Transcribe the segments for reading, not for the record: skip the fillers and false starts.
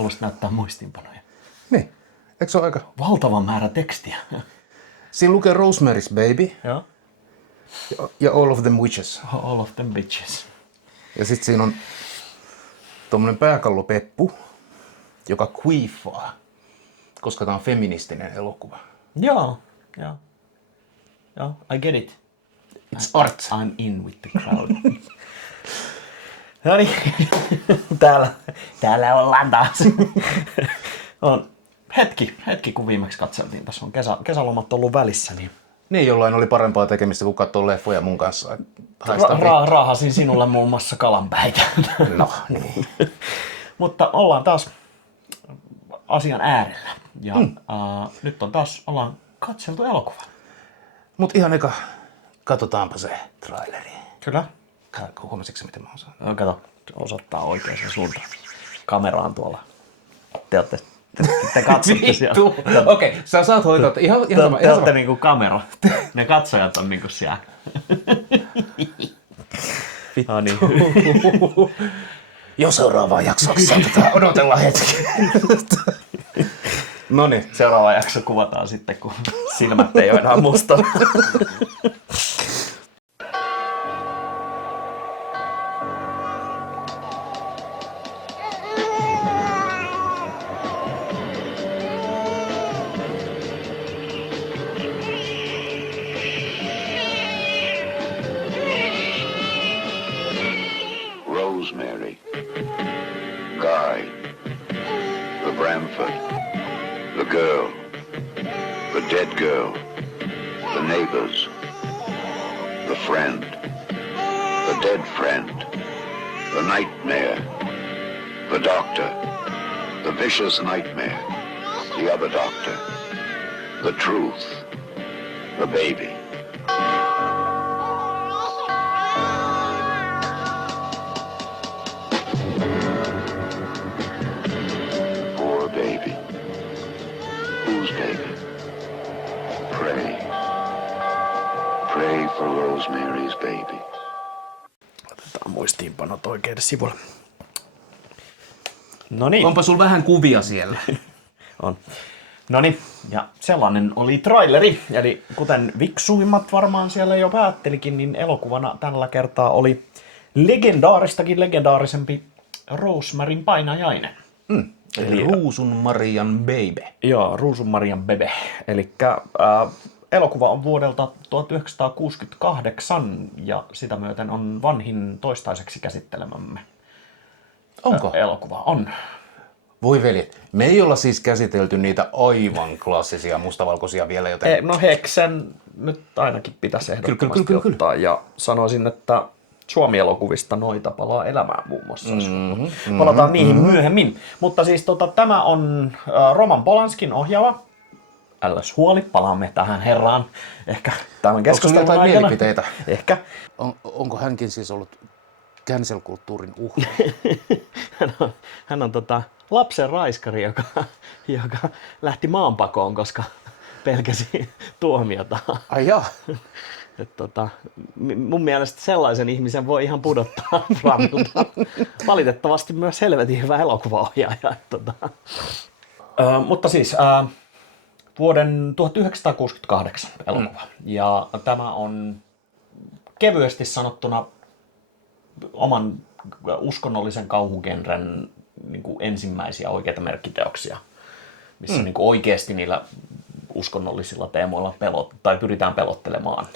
haluaisit näyttää muistiinpanoja. Niin. Eikö se ole aika? Valtava määrä tekstiä. Siinä lukee Rosemary's Baby Joo. ja All of them Witches. All of them bitches. Ja sitten siinä on tommonen pääkallopeppu, joka queefaa, koska tää on feministinen elokuva. Joo. I get it. It's art. I'm in with the crowd. No niin, täällä ollaan taas. On hetki kun viimeksi katseltiin. Tässä on kesälomat ollut välissä. Niin, jollain oli parempaa tekemistä kuin katsoa leffoja mun kanssa. Raahasin sinulle muun muassa kalanpäitä. No niin. Mutta ollaan taas asian äärellä. Ja nyt on taas ollaan katseltu elokuva. Mut ihan eka, katsotaanpa se traileri. Kyllä. Huomasitko miten mä osaan? No, kato, osoittaa oikeaan suuntaan. Kamera on tuolla. Te katsotte siellä. Okei, sä saat hoitaa. Ihan sama. Te olette niinku kamera. Ne katsojat on niinku siellä. No niin. Jo seuraavaan jaksoon saatetaan odotella hetki. Noniin. Seuraava jakso kuvataan sitten, kun silmät ei ole enää mustana. Rosemary, Guy, the Bramford, the girl, the dead girl, the neighbors, the friend, the dead friend, the nightmare, the doctor, the vicious nightmare, the other doctor, the truth, the baby. Poor baby. Whose baby? Pray. Pray for Rosemary's baby. Otetaan muistiinpanot oikealle sivulle. No niin. Onpa sul vähän kuvia siellä. On. Noniin, ja sellainen oli traileri. Eli kuten viksuimmat varmaan siellä jo päättelikin, niin elokuvana tällä kertaa oli legendaaristakin legendaarisempi Rosemaryn painajainen. Eli Ruusun Marian Baby. Joo, Ruusun Marian Bebe. Eli elokuva on vuodelta 1968 ja sitä myöten on vanhin toistaiseksi käsittelemämme. Onko? Elokuva on. Voi veljet, me ei olla siis käsitelty niitä aivan klassisia mustavalkoisia vielä, joten... No Heksen nyt ainakin pitäisi ehdottomasti Kyllä. ottaa. Ja sanoisin, että Suomi-elokuvista Noita palaa elämään muun muassa. Palataan niihin myöhemmin. Mutta siis tämä on Roman Polanskin ohjaava. Älläs huoli, palaamme tähän herraan. Ehkä tämän keskustelun jotain aikana. mielipiteitä? Ehkä. Onko hänkin siis ollut cancel-kulttuurin uhri? Hän on lapsen raiskari, joka lähti maanpakoon, koska pelkäsi tuomiota. Ai jaa. Mun mielestä sellaisen ihmisen voi ihan pudottaa framilta. Valitettavasti myös helvetin hyvä elokuvaohjaaja. Mutta siis vuoden 1968 elokuva. Ja tämä on kevyesti sanottuna oman uskonnollisen kauhugenren niin kuin ensimmäisiä oikeita merkkiteoksia, missä niin kuin oikeasti niillä uskonnollisilla teemoilla pyritään pelottelemaan.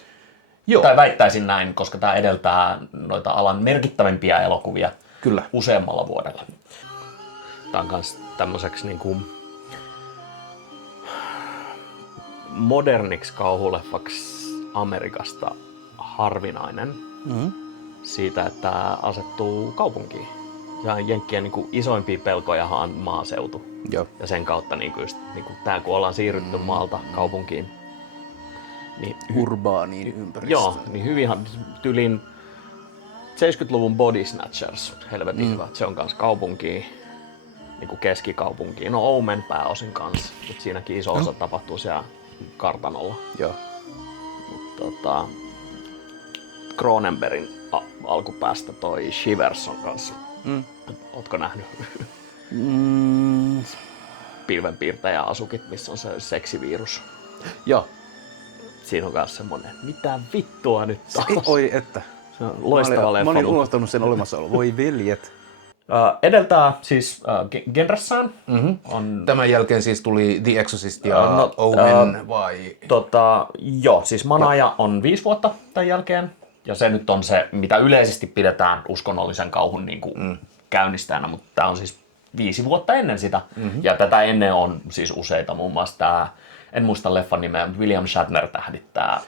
Joo. Tai väittäisin näin, koska tämä edeltää noita alan merkittävimpiä elokuvia Kyllä. useammalla vuodella. Tämä on myös tämmöiseksi niin kuin moderniksi kauhuleffaksi Amerikasta harvinainen siitä, että asettuu kaupunkiin. Ja jenkkien niin kuin isoimpia pelkojahan on maaseutu. Joo. Ja sen kautta niin kuin tämä, kun ollaan siirrytty maalta kaupunkiin. Niin Urbaaniin ympäristöön. Joo, niin hyvinhan tyylin 70-luvun Body Snatchers, helvetin hyvä. Se on kans kaupunkiin, niin kuin keskikaupunkiin. No Omen pääosin kanssa, mutta siinäkin iso osa tapahtuu siellä kartanolla. Joo. Mutta Cronenbergin alkupäästä toi Shivers on kanssa. Ootko nähnyt? Pilvenpiirtäjä-asukit, missä on se seksivirus. Joo. Siinä on myös semmonen, mitä vittua nyt taas? Oi että. Se on loistava leffa. Mä olin unohtanut sen olemassaolo. Voi veljet. Edeltää siis genressään. On Tämän jälkeen siis tuli The Exorcist ja Omen vai? Joo, siis Manaja on 5 vuotta tämän jälkeen. Ja se nyt on se, mitä yleisesti pidetään uskonnollisen kauhun niin kuin käynnistäjänä, mutta tämä on siis 5 vuotta ennen sitä. Ja tätä ennen on siis useita, muun muassa tämä, en muista leffan nimeä, William Shatner tähdittää,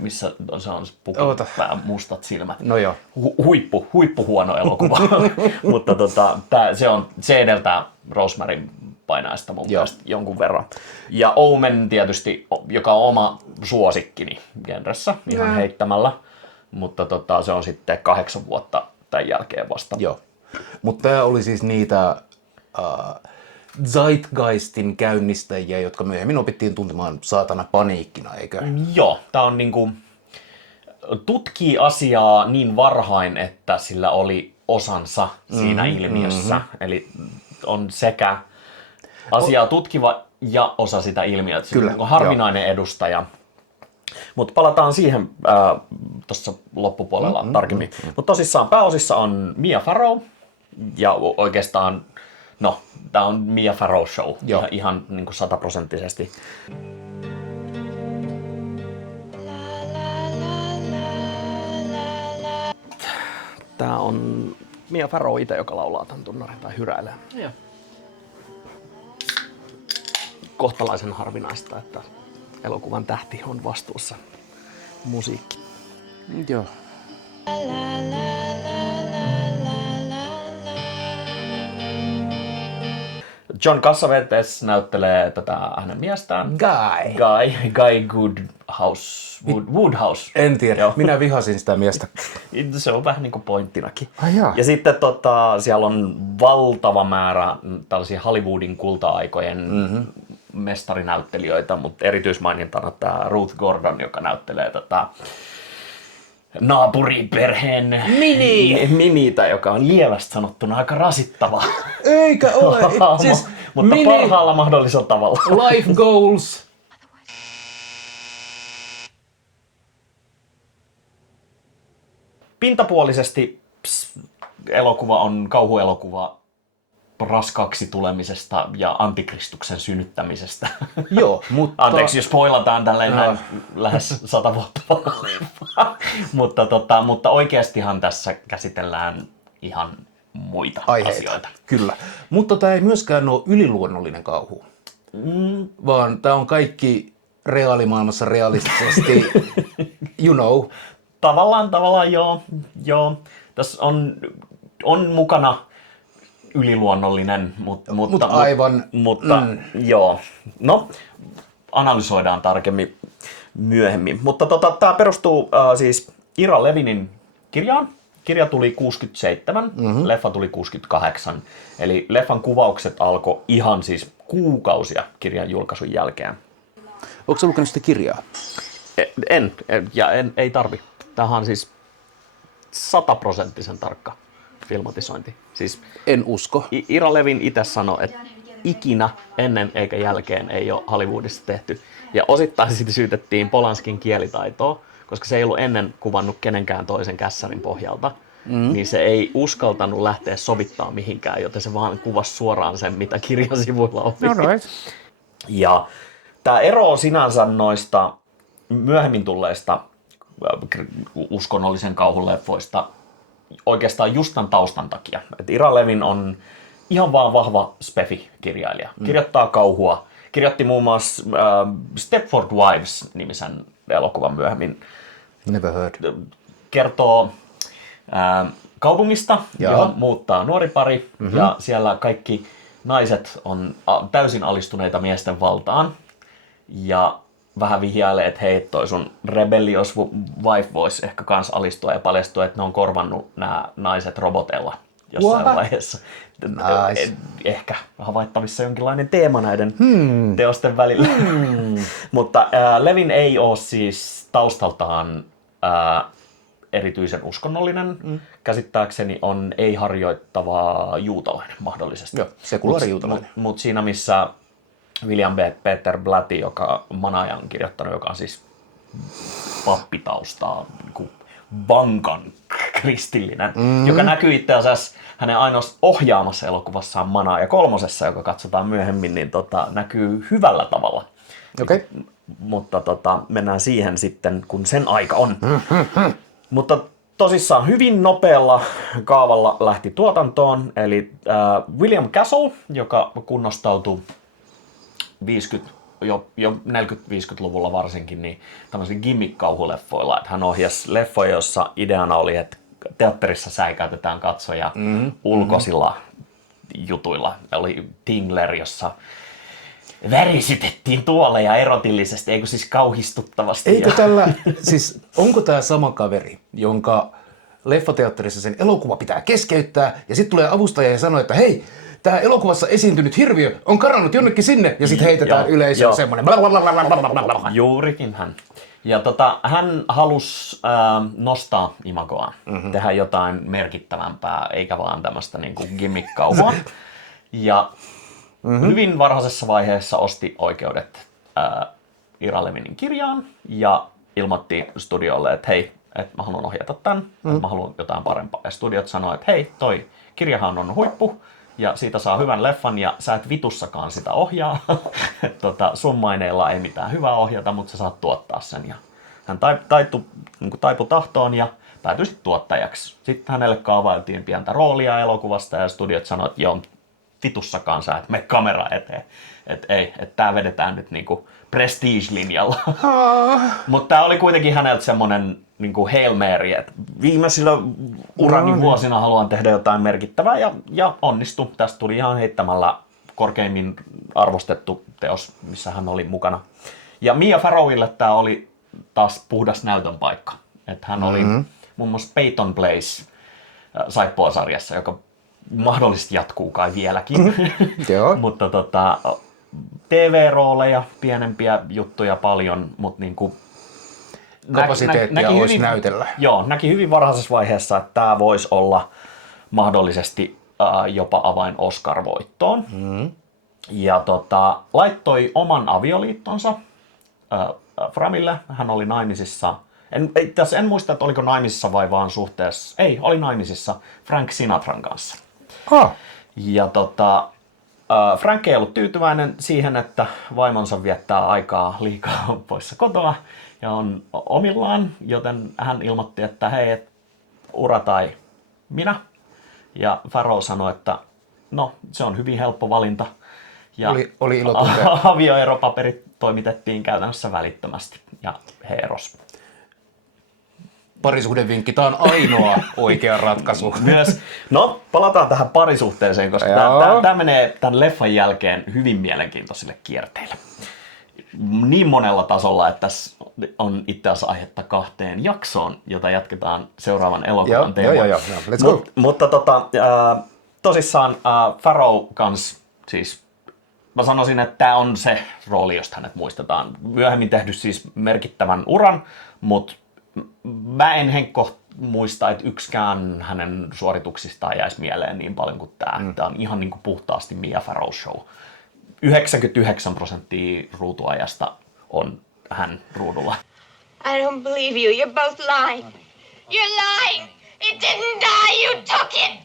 missä se on pukupää, mustat silmät. No joo. Huippu huono elokuva, mutta se edeltää Rosemaryn painaista mun mielestä jonkun verran. Ja Omen tietysti, joka on oma suosikkini genressä ihan heittämällä, mutta se on sitten 8 vuotta tämän jälkeen vasta. Joo. Mutta tämä oli siis niitä Zeitgeistin käynnistäjiä, jotka myöhemmin opittiin tuntemaan saatana paniikkina, eikö? Joo, tämä on niinku, tutkii asiaa niin varhain, että sillä oli osansa siinä ilmiössä. Eli on sekä asiaa tutkiva ja osa sitä ilmiötä. Se on harvinainen edustaja. Mutta palataan siihen tuossa loppupuolella tarkemmin. Mutta tosissaan pääosissa on Mia Farrow. Ja oikeastaan, no, tää on Mia Farrow show ihan niin kuin 100%. Tää on Mia Farrow itse, joka laulaa tän tunnarin tai hyräilee. Ja. Kohtalaisen harvinaista, että elokuvan tähti on vastuussa musiikki. Joo. John Cassavetes näyttelee tätä hänen miestään. Guy Woodhouse. En tiedä. Joo. Minä vihasin sitä miestä. Se on vähän niin kuin pointtinakin. Jaa. Ja sitten siellä on valtava määrä tällaisia Hollywoodin kulta-aikojen mestarinäyttelijöitä, mutta erityismainintana tämä Ruth Gordon, joka näyttelee tätä naapuriperheen Minitä, joka on lievästi sanottuna aika rasittava. Eikä ole. Siis mutta parhaalla mahdollisella tavalla. Life goals. Pintapuolisesti elokuva on kauhuelokuva raskaaksi tulemisesta ja antikristuksen synnyttämisestä. Joo, mutta... Anteeksi, jos spoilataan tälleen näin lähes 100 vuotta vanhaa. mutta oikeastihan tässä käsitellään ihan muita asioita. Kyllä, mutta tämä ei myöskään ole yliluonnollinen kauhu, vaan tämä on kaikki reaalimaailmassa realistisesti, you know. Tavallaan joo. Tässä on mukana yliluonnollinen, mutta aivan. Joo. No, analysoidaan tarkemmin myöhemmin. Mutta tämä perustuu siis Ira Levinin kirjaan. Kirja tuli 67, leffa tuli 68. Eli leffan kuvaukset alkoi ihan siis kuukausia kirjan julkaisun jälkeen. Onko sä lukenut sitä kirjaa? Ei tarvi. Tämähän on siis 100% tarkka filmatisointi. Siis en usko. Ira Levin itse sanoi, että ikinä ennen eikä jälkeen ei ole Hollywoodissa tehty. Ja osittain siitä syytettiin Polanskin kielitaitoa, koska se ei ollut ennen kuvannut kenenkään toisen kässärin pohjalta. Niin se ei uskaltanut lähteä sovittaa mihinkään, joten se vaan kuvasi suoraan sen, mitä kirjasivuilla oli. Right. Ja tämä ero sinänsä noista myöhemmin tulleista uskonnollisen kauhun leffoista oikeastaan just tämän taustan takia. Et Ira Levin on ihan vaan vahva spefi-kirjailija. Kirjoittaa kauhua. Kirjoitti muun muassa Stepford Wives-nimisen elokuvan myöhemmin. Never heard. Kertoo kaupungista, johon muuttaa nuori pari. Ja siellä kaikki naiset on täysin alistuneita miesten valtaan. Ja vähän vihjailee, että hei, toi sun rebellious wife voisi ehkä kans alistua ja paljastua, että ne on korvannut nämä naiset roboteilla jossain vaiheessa. Nice. Ehkä havaittavissa jonkinlainen teema näiden teosten välillä. Mutta Levin ei ole siis taustaltaan erityisen uskonnollinen. Käsittääkseni on ei-harjoittava juutalainen mahdollisesti. Joo, sekulaari juutalainen. Mutta siinä missä William Peter Blatty, joka Manaja on kirjoittanut, joka on siis pappitaustaa, niin vankan kristillinen, joka näkyy itse asiassa hänen ainoassa ohjaamassa elokuvassaan Manaja 3, joka katsotaan myöhemmin, niin näkyy hyvällä tavalla. Okay. Mutta mennään siihen sitten, kun sen aika on. Mutta tosissaan hyvin nopealla kaavalla lähti tuotantoon, eli William Castle, joka kunnostautui 40-50-luvulla varsinkin, niin tämmöisen gimmick-kauhuleffoilla, että hän ohjasi leffoja, jossa ideana oli, että teatterissa säikäytetään katsoja ulkoisilla jutuilla. Oli Tingler, jossa värisytettiin tuoleja erotillisesti, eikö siis kauhistuttavasti. Eikö siis onko tämä sama kaveri, jonka leffateatterissa sen elokuva pitää keskeyttää ja sitten tulee avustaja ja sanoo, että hei, tämä elokuvassa esiintynyt hirviö on karannut jonnekin sinne ja sitten heitetään yleisöön semmoinen Juurikin hän. Ja hän halusi nostaa imagoa, tehdä jotain merkittävämpää, eikä vaan tämmöistä niinku gimmick-kauhua. Ja hyvin varhaisessa vaiheessa osti oikeudet Ira Levinin kirjaan ja ilmoitti studiolle, että hei, että mä haluan ohjata tämän, että mä haluan jotain parempaa. Ja studiot sanoi, että hei, toi kirjahan on huippu ja siitä saa hyvän leffan ja sä et vitussakaan sitä ohjaa. Sun maineilla ei mitään hyvää ohjata, mutta sä saat tuottaa sen. Ja hän taipui tahtoon ja päätyi sitten tuottajaksi. Sitten hänelle kaavailtiin pientä roolia elokuvasta ja studiot sanoi, että joo, vitussakaan sä et mene kamera eteen. Että ei, että tää vedetään nyt niinku prestige-linjalla. Mutta tää oli kuitenkin häneltä semmonen niinku Hail Mary, että viimeisillä urani vuosina haluan tehdä jotain merkittävää ja onnistui. Tästä tuli ihan heittämällä korkeimmin arvostettu teos, missä hän oli mukana. Ja Mia Farrowille tää oli taas puhdas näytön paikka. Että hän oli muun muassa Peyton Place Saippua-sarjassa, joka mahdollisesti jatkuu kai vieläkin. Mutta TV-rooleja, pienempiä juttuja paljon, mutta niinku kapasiteettia olisi näytellä. Joo, näki hyvin varhaisessa vaiheessa, että tämä voisi olla mahdollisesti jopa avain Oscar-voittoon. Ja laittoi oman avioliittonsa Framille. Hän oli naimisissa. En muista, että oliko naimisissa vai vaan suhteessa. Ei, oli naimisissa Frank Sinatran kanssa. Ja Frank ei ollut tyytyväinen siihen, että vaimonsa viettää aikaa liikaa poissa kotoa ja on omillaan, joten hän ilmoitti, että hei, ura tai minä. Ja Farrow sanoi, että no, se on hyvin helppo valinta. Ja oli ilo tuntea. Avioeropaperit toimitettiin käytännössä välittömästi ja he eros. Parisuhdevinkki, tämä on ainoa oikea ratkaisu. Myös, no, palataan tähän parisuhteeseen, koska tämä menee tämän leffan jälkeen hyvin mielenkiintoisille kierteille. Niin monella tasolla, että tässä on itse asiassa aihetta 2 jaksoon, jota jatketaan seuraavan elokuvan teemaan. Joo, let's go. Mutta tosissaan Farrow kans, siis mä sanoisin, että tämä on se rooli, josta hänet muistetaan. Myöhemmin tehnyt siis merkittävän uran, mutta mä en Henkko muista, että yksikään hänen suorituksistaan jäisi mieleen niin paljon kuin tämä. Tämä on ihan niin kuin puhtaasti Mia Farrow show. 99% ruutuajasta on hän ruudulla. I don't believe you. You're both lying. You're lying. It didn't die. You took it.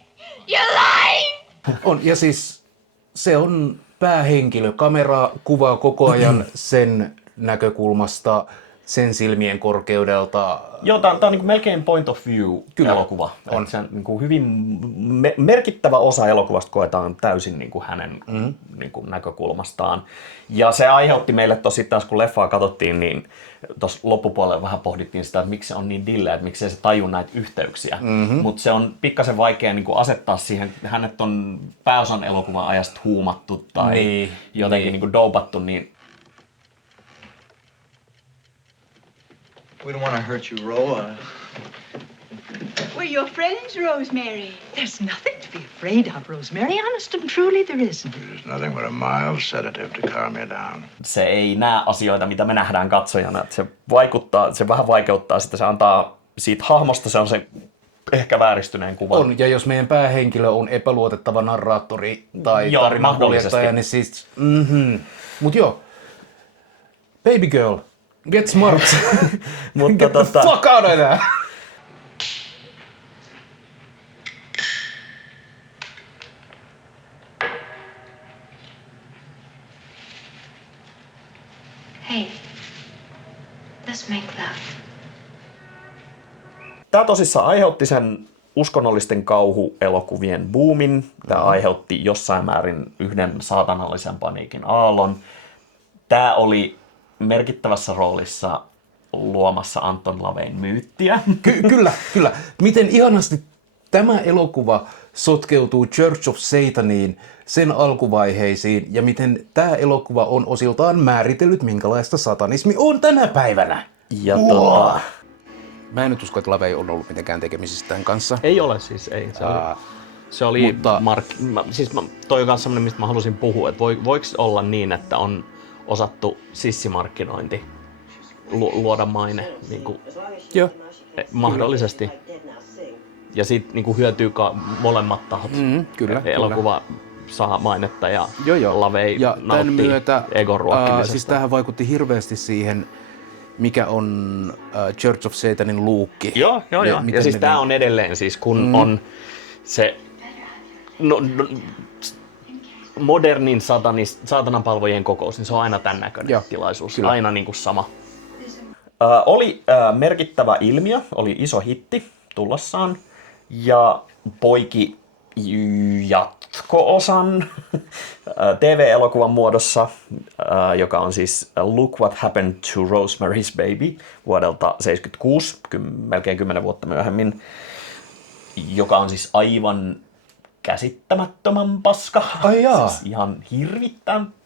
You're lying. On, ja siis se on päähenkilö. Kamera kuvaa koko ajan sen näkökulmasta, sen silmien korkeudelta. Joo, tämä on niin melkein point of view elokuva. On se niin kuin hyvin merkittävä osa elokuvasta koetaan täysin niin kuin hänen niin kuin näkökulmastaan. Ja se aiheutti meille tosi taas, kun leffaa katsottiin, niin tuossa loppupuolella vähän pohdittiin sitä, että miksi se on niin dille, että miksi se tajuu näitä yhteyksiä. Mutta se on pikkasen vaikea niin kuin asettaa siihen, hänet on pääosan elokuvan ajasta huumattu tai jotenkin niin kuin dopattu, niin We don't want to hurt you, Ro. We're your friends, Rosemary. There's nothing to be afraid of, Rosemary. Honest and truly, there isn't. There's nothing but a mild sedative to calm you down. Se ei näe asioita, mitä me nähdään katsojana. Se vähän vaikeuttaa sitä. Se antaa siitä hahmosta se on se ehkä vääristyneen kuvan. On, ja jos meidän päähenkilö on epäluotettava narraattori tai Joo, tarinankuljettaja, niin siis... Mut joo, baby girl, get smart. Mutta Get the fuck out of there. Hey, let's make love. Tämä tosissaan aiheutti sen uskonnollisten kauhuelokuvien boomin. Tämä aiheutti jossain määrin yhden saatanallisen paniikin aallon. Tämä oli merkittävässä roolissa luomassa Anton LaVeyn myyttiä. Kyllä. Miten ihanasti tämä elokuva sotkeutuu Church of Sataniin, sen alkuvaiheisiin, ja miten tämä elokuva on osiltaan määritellyt, minkälaista satanismi on tänä päivänä. Ja Mä en nyt usko, että LaVey on ollut mitenkään tekemisissä tämän kanssa. ei ole siis, ei. Se oli mutta- toi on myös sellainen, mistä mä halusin puhua, että voiko olla niin, että on osattu sissimarkkinointi luoda maine niin kuin, Joo. mahdollisesti. Ja siitä niin kuin hyötyy molemmat tahot. Kyllä. Elokuva saa mainetta ja Joo. LaVey Ja tämän nauttii myötä, egon ruokkimisesta. siis tämähän vaikutti hirveästi siihen, mikä on Church of Satanin luukki. Joo. Ja miten siis ne tää niin- on edelleen siis, kun on se modernin saatananpalvojien kokous, niin se on aina tämän näköinen Joo, tilaisuus. kyllä. Aina niin kuin sama. Oli merkittävä ilmiö, oli iso hitti tullessaan ja poiki jatko-osan TV-elokuvan muodossa, joka on siis Look What Happened to Rosemary's Baby vuodelta 1976, melkein 10 vuotta myöhemmin, joka on siis aivan käsittämättömän paska. Ai jaa. Siis ihan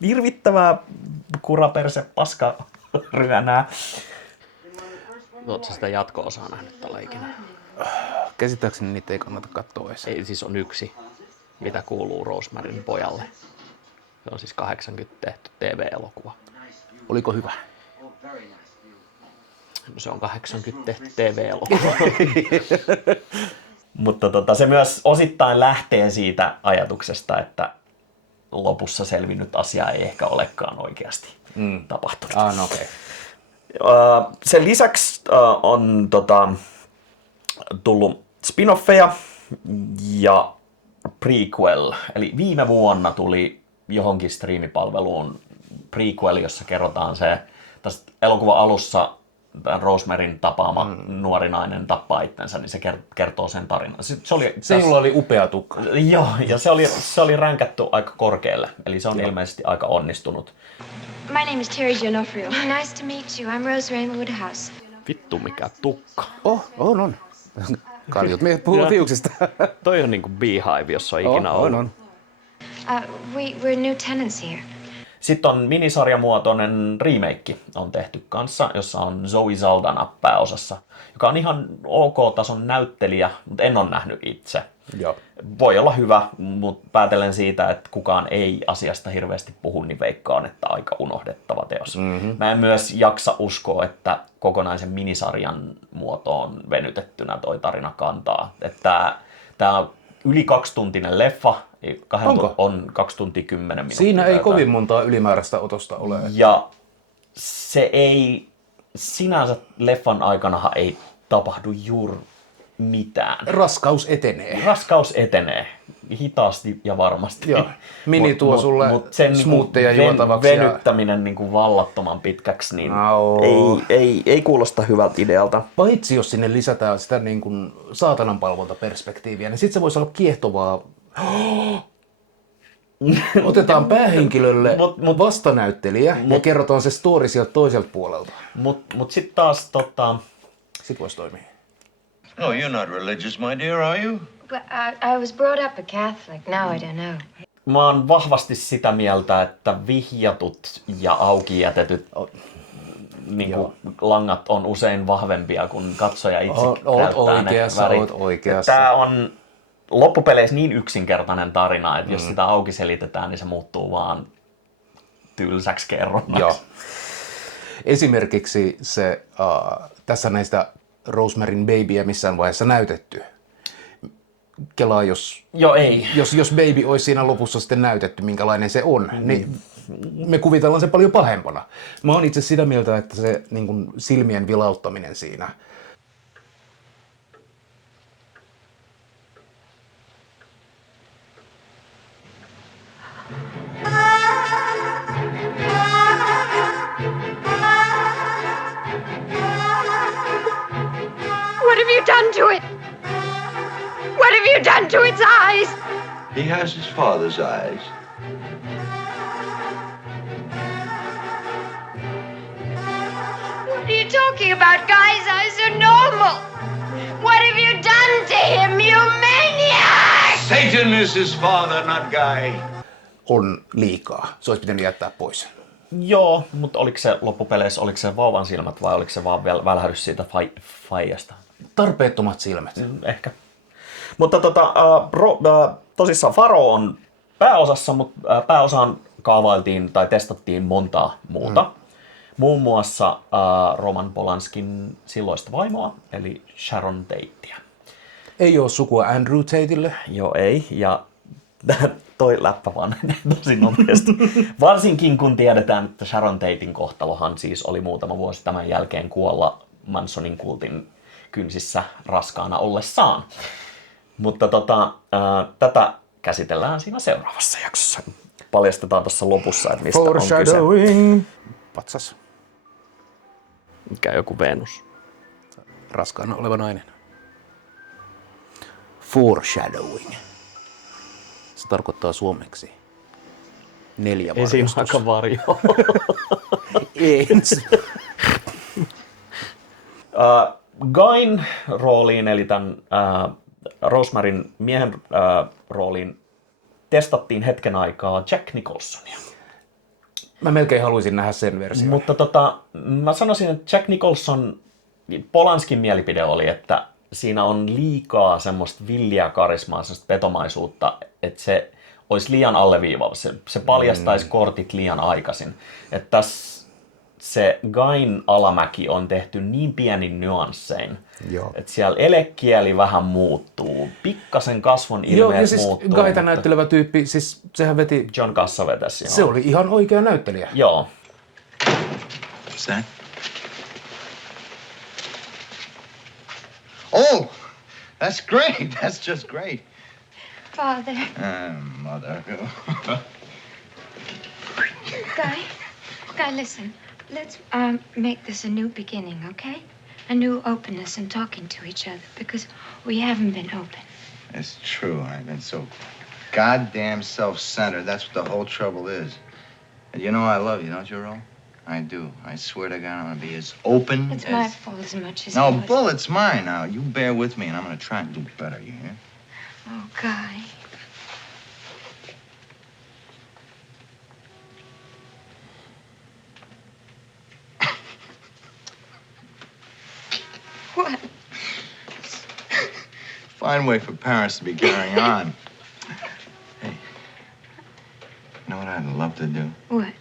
hirvittävää kuraperse paska ryönää. Oletko sitä jatko-osaa nähnyt tällä ikinä? Käsittääkseni niitä ei kannata katsoa edes. Ei, siis on yksi, mitä kuuluu Rosemaryn pojalle. Se on siis 80 tehty TV-elokuva. Oliko hyvä? No, se on 80 tehty TV-elokuva. Mutta se myös osittain lähtee siitä ajatuksesta, että lopussa selvinnyt asia ei ehkä olekaan oikeasti tapahtunut. No okei. Sen lisäksi on tullut spin-offeja ja prequel. Eli viime vuonna tuli johonkin striimipalveluun prequel, jossa kerrotaan se, tästä elokuvan alussa Rosemaryn tapaama nuori nainen tappaa itsensä, niin se kertoo sen tarinan. Se, jolla oli upea tukka. Joo, ja se oli ränkätty aika korkealle, eli se on ilmeisesti aika onnistunut. My name is Terry Gianofrio. Nice to meet you. I'm Rosemary Woodhouse. Vittu mikä tukka. On. Kaljut miehet puhuvat hiuksista. Toi on niinku Beehive, jos on ikinä ollut. On. We're new tenants here. Sitten on minisarjamuotoinen remake on tehty kanssa, jossa on Zoe Saldana pääosassa, joka on ihan ok-tason näyttelijä, mutta en ole nähnyt itse. Joo. Voi olla hyvä, mutta päätellen siitä, että kukaan ei asiasta hirveästi puhu, niin veikkaan, että aika unohdettava teos. Mä en myös jaksa uskoa, että kokonaisen minisarjan muotoon venytettynä toi tarina kantaa. Tämä on yli 2-tuntinen leffa, Onko? on 2 tuntia 10 minuuttia. Siinä ei jotain. kovin montaa ylimääräistä otosta ole. Ja se ei, sinänsä leffan aikanahan ei tapahdu juuri mitään. Raskaus etenee. Raskaus etenee hitaasti ja varmasti. Joo. Mini tuo sulle sen smoothieja juotavaksi ja- venyttäminen niinku vallattoman pitkäksi, niin Au. ei kuulosta hyvältä idealta. Paitsi jos sinne lisätään sitä niin kuin saatananpalvontaperspektiiviä, niin sitten se voisi olla kiehtovaa. Otetaan päähenkilölle vastanäyttelijä ja kerrotaan se story sieltä toiselta puolelta. Mut sitten taas Sitten voisi toimia. No, you're not religious, my dear, are you? Well, I was brought up a Catholic. Now I don't know. mä oon vahvasti sitä mieltä, että vihjatut ja auki jätetyt niin kuin langat on usein vahvempia kuin katsoja itse käyttää ne värit. Oot oikeassa. Tämä on loppupeleissä niin yksinkertainen tarina, että jos sitä auki selitetään, niin se muuttuu vaan tylsäksi kerronnaksi. Joo. Esimerkiksi se, tässä näistä Rosemaryn Babyä missään vaiheessa näytetty. Kelaa, Joo, ei. jos Baby olisi siinä lopussa sitten näytetty, minkälainen se on, niin me kuvitellaan se paljon pahempana. Mä oon itse sitä mieltä, että se niin kuin silmien vilauttaminen siinä. What have you done to it? What have you done to its eyes? He has his father's eyes. What are you talking about? Guy's eyes are normal. What have you done to him, you maniac? Satan is his father, not Guy. On liikaa. Se olisi pitänyt jättää pois. Joo, mutta oliko se loppupeleissä, oliko se vauvan silmät vai oliko se vaan välähdys siitä faijasta? Tarpeettomat silmät. Ehkä. Mutta tosissaan Faro on pääosassa, mutta pääosaan kaavailtiin tai testattiin montaa muuta. Muun muassa Roman Polanskin silloista vaimoa, eli Sharon Tatea. Ei ole sukua Andrew Tateille. Joo, ei. Ja toi läppä vaan tosi nopeasti. Varsinkin kun tiedetään, että Sharon Taten kohtalohan siis oli muutama vuosi tämän jälkeen kuolla Mansonin kultin kynsissä raskaana ollessaan. Mutta tätä käsitellään siinä seuraavassa jaksossa. Paljastetaan tuossa lopussa, että mistä on kyse. Foreshadowing. Patsas. Mikä joku Venus. Raskaana oleva nainen. Foreshadowing. Se tarkoittaa suomeksi 4 varjostus. Esimaikavarjo. Ei. Guyn rooliin, eli tämän Rosemaryn miehen rooliin, testattiin hetken aikaa Jack Nicholsonia. Mä melkein haluaisin nähdä sen version. Mutta mä sanoisin, että Jack Nicholson, Polanskin mielipide oli, että siinä on liikaa semmoista villiä karismaa, semmoista petomaisuutta, että se olisi liian alleviivaava. Se paljastaisi kortit liian aikaisin. Että tässä se Guyn alamäki on tehty niin pienin nyanssein, että siellä elekieli vähän muuttuu. Pikkasen kasvon ilmeet Joo, ja siis muuttuu. Guyta mutta näyttelevä tyyppi, siis sehän veti... John Cassavetes, joo. Se oli ihan oikea näyttelijä. Joo. What's that? Oh, that's great. That's just great. Father. Mother. Guy, listen. Let's make this a new beginning, okay? A new openness in talking to each other because we haven't been open. It's true. I've been so goddamn self-centered. That's what the whole trouble is. And you know I love you, don't you, Ro? I do. I swear to God, I'm gonna be as open It's as... my fault as much as No, yours. Bull, it's mine now. You bear with me, and I'm gonna try and do better, you hear? Oh, Guy. What? Fine way for parents to be carrying on. Hey, you know what I'd love to do? What?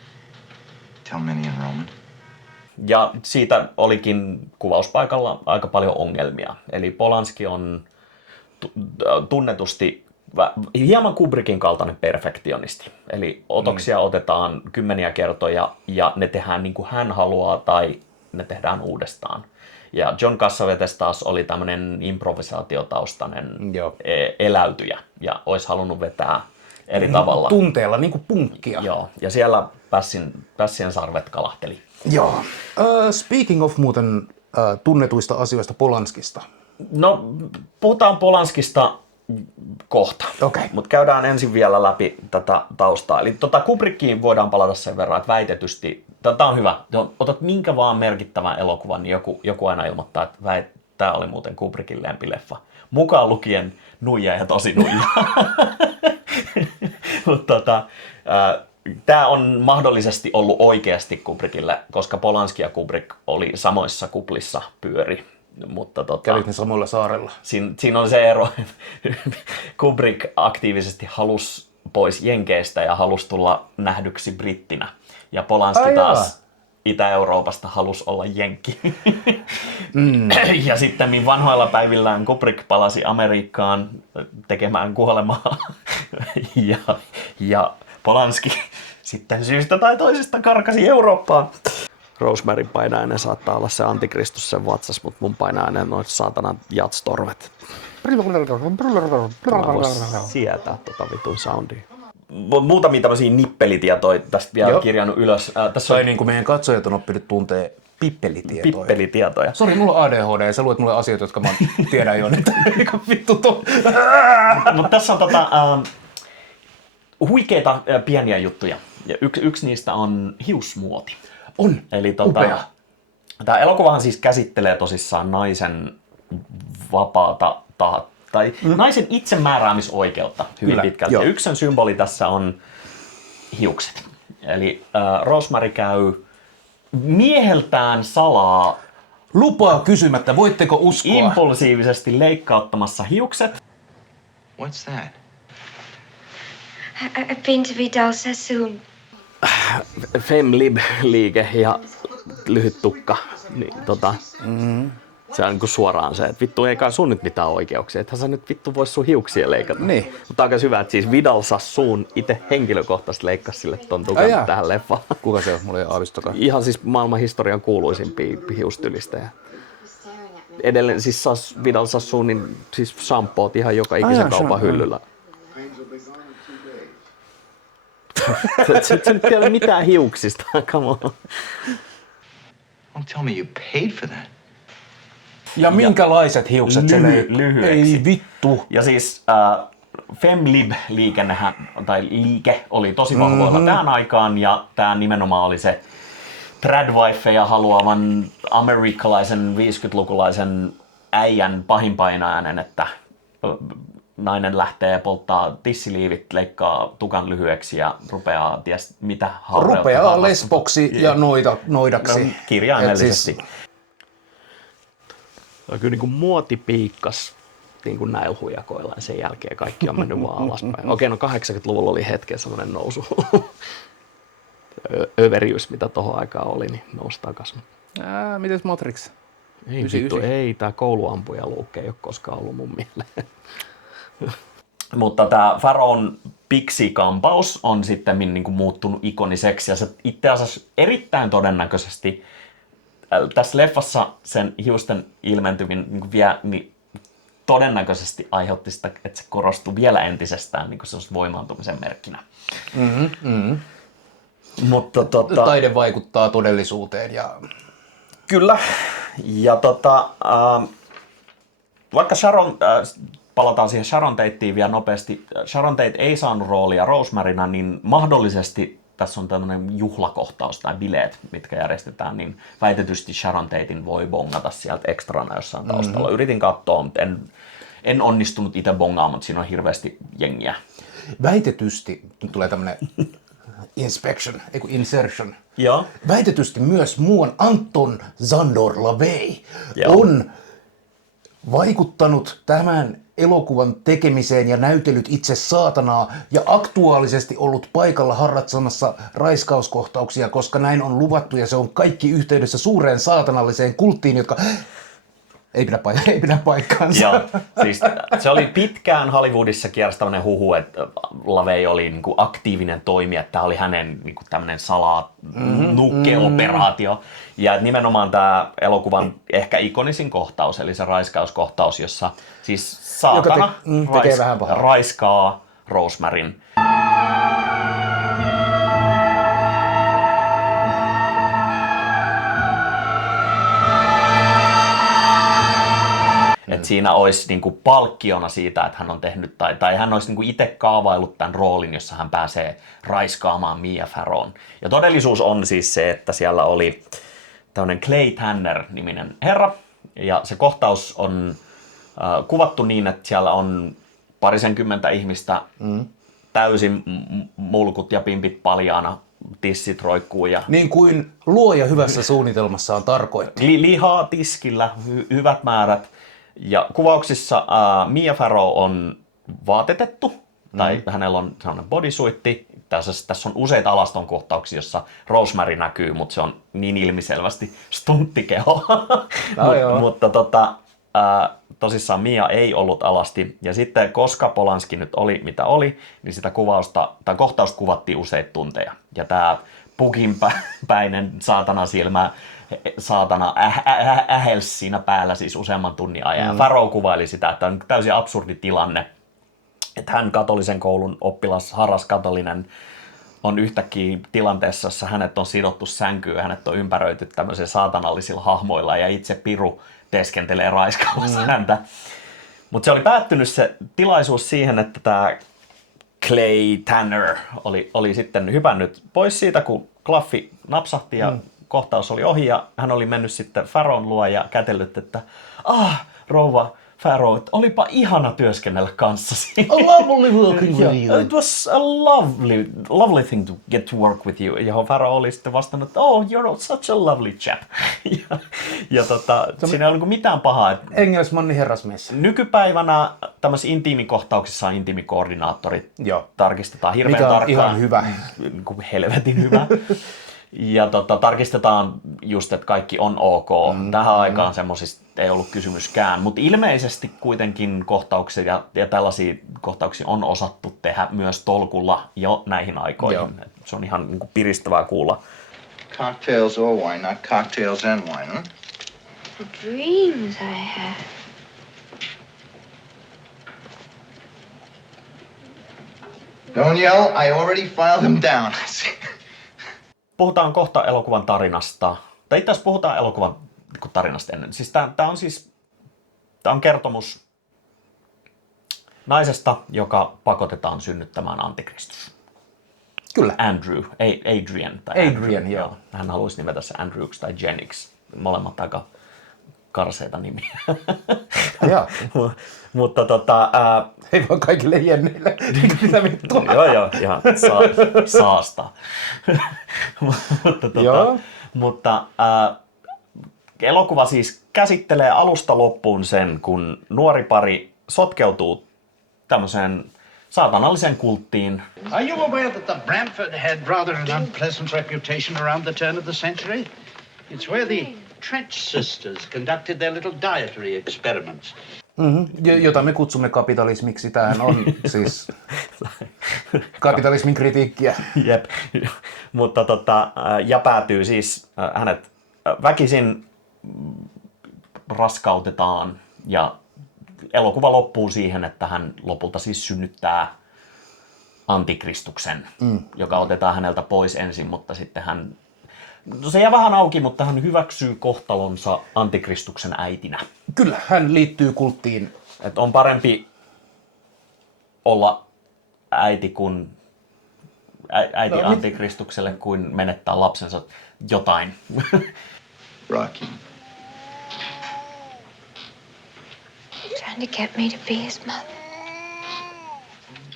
Tell Minnie and Roman. Ja siitä olikin kuvauspaikalla aika paljon ongelmia. Eli Polanski on tunnetusti hieman Kubrickin kaltainen perfektionisti. Eli otoksia otetaan kymmeniä kertoja ja ne tehdään niin kuin hän haluaa tai ne tehdään uudestaan. Ja John Cassavetes taas oli tämmöinen improvisaatiotaustainen eläytyjä ja olisi halunnut vetää eri tavalla. Tunteella, niin kuin punkkia. Joo, ja siellä pässien sarvet kalahteli. Joo. Speaking of muuten tunnetuista asioista Polanskista. No, puhutaan Polanskista kohta, Okei. mutta käydään ensin vielä läpi tätä taustaa. Eli Kubrickiin voidaan palata sen verran, että väitetysti, tämä on hyvä, otat minkä vaan merkittävän elokuvan, niin joku aina ilmoittaa, että tämä oli muuten Kubrickin lempileffa. Mukaan lukien Nuija ja tosi Nuija. Mutta tämä on mahdollisesti ollut oikeasti Kubrickille, koska Polanski ja Kubrick oli samoissa kuplissa pyöri. Mutta Kävit ne samoilla saarella. Siinä on se ero, Kubrick aktiivisesti halusi pois Jenkeistä ja halusi tulla nähdyksi brittinä. Ja Polanski taas Itä-Euroopasta halusi olla jenkki. Ja sitten vanhoilla päivillään Kubrick palasi Amerikkaan tekemään Kuolemaa. ja Polanski sitten syystä tai toisesta karkasi Eurooppaan. Rosemaryn painajainen saattaa olla se antikristus sen vatsas, mutta mun painajainen on noit saatanan jatstorvet. Mä vois sietää tota vitun soundia. Muutamia tämmöisiä nippelitietoja tästä vielä kirjannut ylös. Tässä Tai on niin kuin meidän katsojat on oppinut tuntee pippelitietoja. pippelitietoja. Sori, mulla on ADHD ja sä luet mulle asioita, jotka mä tiedän jo nyt. Vittu Mutta tässä on huikeita pieniä juttuja. Ja yksi niistä on hiusmuoti. On. Eli upea. tämä elokuvahan siis käsittelee tosissaan naisen vapaata tai naisen itsemääräämisoikeutta hyvin Kyllä, pitkälti. joo. Ja yksi sen symboli tässä on hiukset. Eli Rosemary käy mieheltään salaa Lupaa kysymättä, voitteko uskoa? impulsiivisesti leikkauttamassa hiukset. What's that? I've been to Vidal Sassoon. Femlib-liike ja lyhyt tukka. Niin, se on niin kuin suoraan se, että vittu ei kai sun nyt mitään oikeuksia. Ethän sä nyt vittu vois sun hiuksia leikata. Niin. Mutta aika hyvä, että siis Vidal Sassoon itse henkilökohtaisesti leikkasi sille ton tukan tähän leffaan. Kuka se on? Mulla ei aavistokaan. Ihan siis maailman historian kuuluisimpia hiustylistejä. Edelleen siis Vidal Sassoonin siis shampoot ihan joka ikisen kaupan hyllyllä. Se nyt ei ole mitään hiuksista, come on. Don't tell me you paid for that. Ja minkälaiset hiukset se leikkaa? lyhyeksi. Ei vittu. Ja siis Femlib-liike oli tosi vahvoilla tähän aikaan, ja tämä nimenomaan oli se tradwifeja haluavan amerikkalaisen 50-lukulaisen äijän pahinpainainen, että nainen lähtee polttaa tissiliivit, leikkaa tukan lyhyeksi ja rupeaa ties mitä harreutta. Rupeaa lesboksi ja noidaksi. No, kirjaimellisesti. Et siis- Se on kyllä niin kuin muoti piikkas niin kuin näillä hujakoilla ja sen jälkeen kaikki on mennyt vaan alaspäin. Okei, no 80-luvulla oli hetken semmoinen nousu. Överiys, mitä tohon aikaan oli, niin nousi takaisin. Mites Matrix? Ei vittu, ei. Tää kouluampujaluukki ei ole koskaan ollut mun mieleen. Mutta tämä Pharaohn Pixie-kampaus on sitten niin kuin muuttunut ikoniseksi ja se itse asiassa erittäin todennäköisesti tässä leffassa sen hiusten ilmentyminen niin todennäköisesti aiheutti sitä, että se korostui vielä entisestään niin kuin se olisi voimaantumisen merkkinä. Mutta Taide vaikuttaa todellisuuteen ja... Kyllä. Ja vaikka Sharon, palataan siihen Sharon Tateen vielä nopeasti. Sharon Tate ei saanut roolia Rosemaryna, niin mahdollisesti tässä on tämmöinen juhlakohtaus tai bileet, mitkä järjestetään, niin väitetysti Sharon Taten voi bongata sieltä ekstrana jossain taustalla. Yritin katsoa, mutta en onnistunut itse bongaamaan, mutta siinä on hirveästi jengiä. Väitetysti, nyt tulee tämmönen insertion. Joo. Väitetysti myös muuan Anton Szandor LaVey Joo. on vaikuttanut tämän elokuvan tekemiseen ja näytellyt itse saatanaa ja aktuaalisesti ollut paikalla harrastamassa raiskauskohtauksia, koska näin on luvattu ja se on kaikki yhteydessä suureen saatanalliseen kulttiin, jotka ei pidä paikkaansa. Joo, siis se oli pitkään Hollywoodissa kierräsi tämmöinen huhu, että LaVey oli niin kuin aktiivinen toimija, että tämä oli hänen niin kuin tämmöinen nukkeoperaatio. Ja nimenomaan tämä elokuvan ehkä ikonisin kohtaus, eli se raiskauskohtaus, jossa siis saatana tekee vähän pahaa. raiskaa Rosemaryn. Että siinä olisi niinku palkkiona siitä, että hän on tehnyt, tai hän olisi niinku itse kaavaillut tämän roolin, jossa hän pääsee raiskaamaan Mia Farrown. Ja todellisuus on siis se, että siellä oli tämmöinen Clay Tanner-niminen herra, ja se kohtaus on kuvattu niin, että siellä on parisenkymmentä ihmistä, täysin mulkut ja pimpit paljaana, tissit roikkuu ja... Niin kuin luoja hyvässä suunnitelmassaan tarkoitti. Lihaa tiskillä, hyvät määrät. Ja kuvauksissa Mia Farrow on vaatetettu, tai hänellä on sellainen bodysuitti, Tässä on useita alastonkohtauksia, jossa Rosemary näkyy, mutta se on niin ilmiselvästi stunttikeho. Mutta tosissaan Mia ei ollut alasti. Ja sitten, koska Polanski nyt oli mitä oli, niin sitä kohtausta kuvattiin useita tunteja. Ja tämä pukinpäinen saatana silmä, saatana ähelsi siinä päällä siis useamman tunnin ajan. Ja Farrow kuvaili sitä, että on täysin absurdi tilanne, että hän katolisen koulun oppilas, harras katolinen, on yhtäkkiä tilanteessa, jossa hänet on sidottu sänkyyn ja hänet on ympäröity tämmöisillä saatanallisilla hahmoilla ja itse piru teeskentelee raiskaamassa häntä. Mutta se oli päättynyt se tilaisuus siihen, että tämä Clay Tanner oli sitten hypännyt pois siitä, kun klaffi napsahti ja kohtaus oli ohi ja hän oli mennyt sitten Farrown luo ja kätellyt, että rouva Farrow, olipa ihana työskennellä kanssasi. A lovely working with you. It was a lovely thing to get to work with you. Johon Farrow oli sitten vastannut, että you're such a lovely chap. Siinä ei ollut mitään pahaa. Engelsmanni herrasmies. Nykypäivänä tämmöisissä intiimikohtauksissa on intiimikoordinaattorit. Tarkistetaan hirveän mikä on tarkkaan. ihan hyvä. Niin kuin helvetin hyvä. Ja tarkistetaan just, että kaikki on ok. Tähän aikaan semmoisista ei ollut kysymyskään, mutta ilmeisesti kuitenkin kohtauksia ja tällaisia kohtauksia on osattu tehdä myös tolkulla jo näihin aikoihin. Se on ihan niin kuin piristävää kuulla. Cocktails or wine, not cocktails and wine, huh? The dreams I have. Don't yell, I already filed them down. Puhutaan kohta elokuvan tarinasta. Tai itse asiassa puhutaan elokuvan tarinasta ennen. Siis tää on kertomus naisesta, joka pakotetaan synnyttämään antikristus. Kyllä. Andrew, ei Adrian. Adrian, joo. Hän haluaisi nimetä se Andrewksi tai Jennings. Molemmat aika karseita nimiä. Mutta ei vaan kaikille jenneille. Mitä vittua? Joo, ihan saasta. Mutta elokuva siis käsittelee alusta loppuun sen, kun nuori pari sotkeutuu tämmöiseen saatanalliseen kulttiin. Are you aware that the Bramford had rather an unpleasant reputation around the turn of the century? It's where the Trench sisters conducted their little dietary experiments. Jota me kutsumme kapitalismiksi. Tämähän on siis kapitalismin kritiikkiä. Jep. Mutta ja päätyy siis hänet väkisin raskautetaan ja elokuva loppuu siihen, että hän lopulta siis synnyttää antikristuksen, joka otetaan häneltä pois ensin, mutta sitten hän, se jää vähän auki, mutta hän hyväksyy kohtalonsa antikristuksen äitinä. Kyllä, hän liittyy kulttiin. Että on parempi olla äiti kuin äiti antikristukselle kuin menettää lapsensa jotain. Rocky. You're trying to get me to be his mother.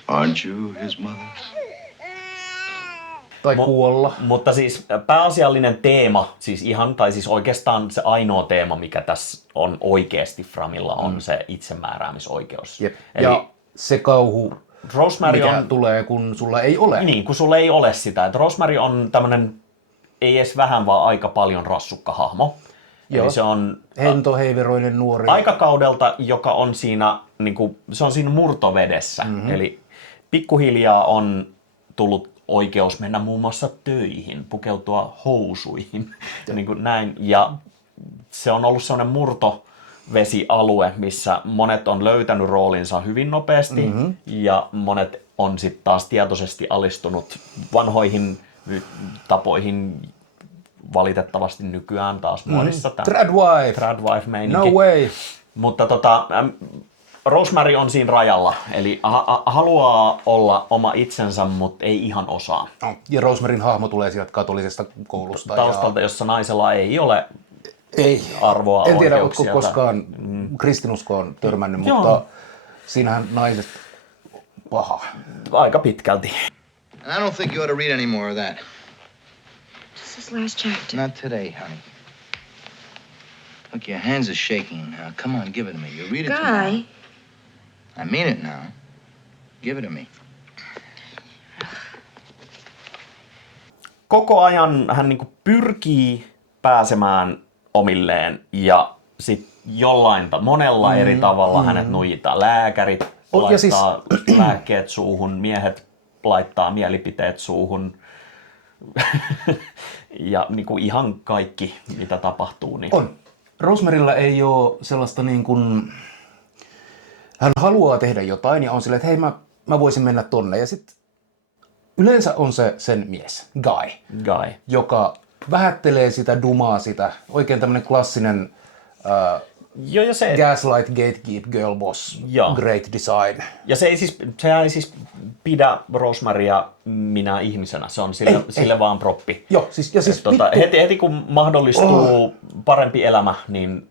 Aren't you his mother? Tai kuolla. Mutta siis pääasiallinen teema, siis oikeastaan se ainoa teema, mikä tässä on oikeasti Framilla, on se itsemääräämisoikeus. Jep. Eli ja se kauhu, Rosemary mikä on, tulee, kun sulla ei ole. Niin, kun sulla ei ole sitä. Että Rosemary on tämmönen, ei edes vähän, vaan aika paljon rassukka hahmo. Eli se on hentoheiveroinen nuori. aikakaudelta, joka on siinä, niin kuin, se on siinä murtovedessä. Eli pikkuhiljaa on tullut oikeus mennä muun muassa töihin, pukeutua housuihin ja niin kuin näin. Ja se on ollut sellainen murtovesialue, missä monet on löytänyt roolinsa hyvin nopeasti ja monet on sitten taas tietoisesti alistunut vanhoihin tapoihin, valitettavasti nykyään taas muodissa. Tradwife meininki. No way. Mutta Rosemary on siinä rajalla, eli haluaa olla oma itsensä, mutta ei ihan osaa. Ja Rosemaryn hahmo tulee sieltä katolisesta koulusta. Taustalta, jossa naisella ei ole ei arvoa, en tiedä, oikeuksia. oletko koskaan kristinuskoon törmännyt, mutta siinähän naiset paha. Aika pitkälti. And I don't think you ought to read any more of that. This is last chapter. Not today, honey. Look, your hands are shaking now. Come on, give it to me. You read it tomorrow. Guy. I mean it now. Give it to me. koko ajan hän niin kuin pyrkii pääsemään omilleen ja sit monella eri tavalla hänet nujitaan. Lääkärit laittaa lääkkeet suuhun, miehet laittaa mielipiteet suuhun ja niin kuin ihan kaikki, mitä tapahtuu. Niin... On. Rosemarylla ei ole sellaista niin kuin... Hän haluaa tehdä jotain ja on silleen, että hei mä voisin mennä tonne. Ja sitten yleensä on se sen mies, Guy, joka vähättelee sitä dumaa, sitä oikein tämmöinen klassinen ja se... gaslight, gatekeep, girl boss, great design. Ja sehän ei siis pidä Rosemarya minä ihmisenä, se on sille vaan proppi. Joo, siis heti kun mahdollistuu parempi elämä, niin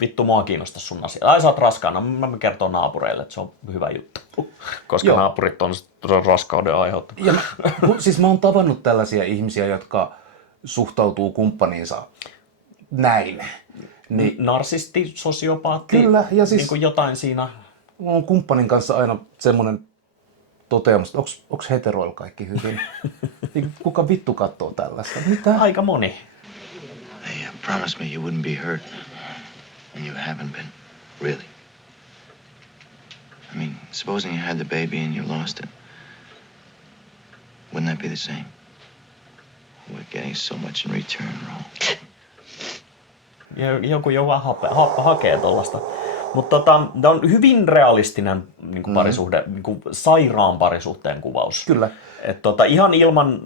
vittu mua kiinnostaa sun asia. Ai sä oot raskaana, mä kertoo naapureille, että se on hyvä juttu. Koska naapurit on raskauden aiheuttama. Siis mä oon tavannut tällaisia ihmisiä, jotka suhtautuu kumppaniinsa näin. Niin, narsisti, sosiopaatti, kyllä, ja siis, niin kuin jotain siinä. Mulla on kumppanin kanssa aina semmoinen toteamus, että onks heteroilla kaikki hyvin? Kuka vittu katsoo tällaista? Mitä? Aika moni. Hey, promise me you wouldn't be hurt. And you haven't been, really. I mean, supposing you had the baby and you lost it. Wouldn't that be the same? We're getting so much in return, Ro. Joku jo vaan hakee tuollaista. Mutta tämä on hyvin realistinen niin parisuhde, niin sairaan parisuhteen kuvaus. Kyllä. Ihan ilman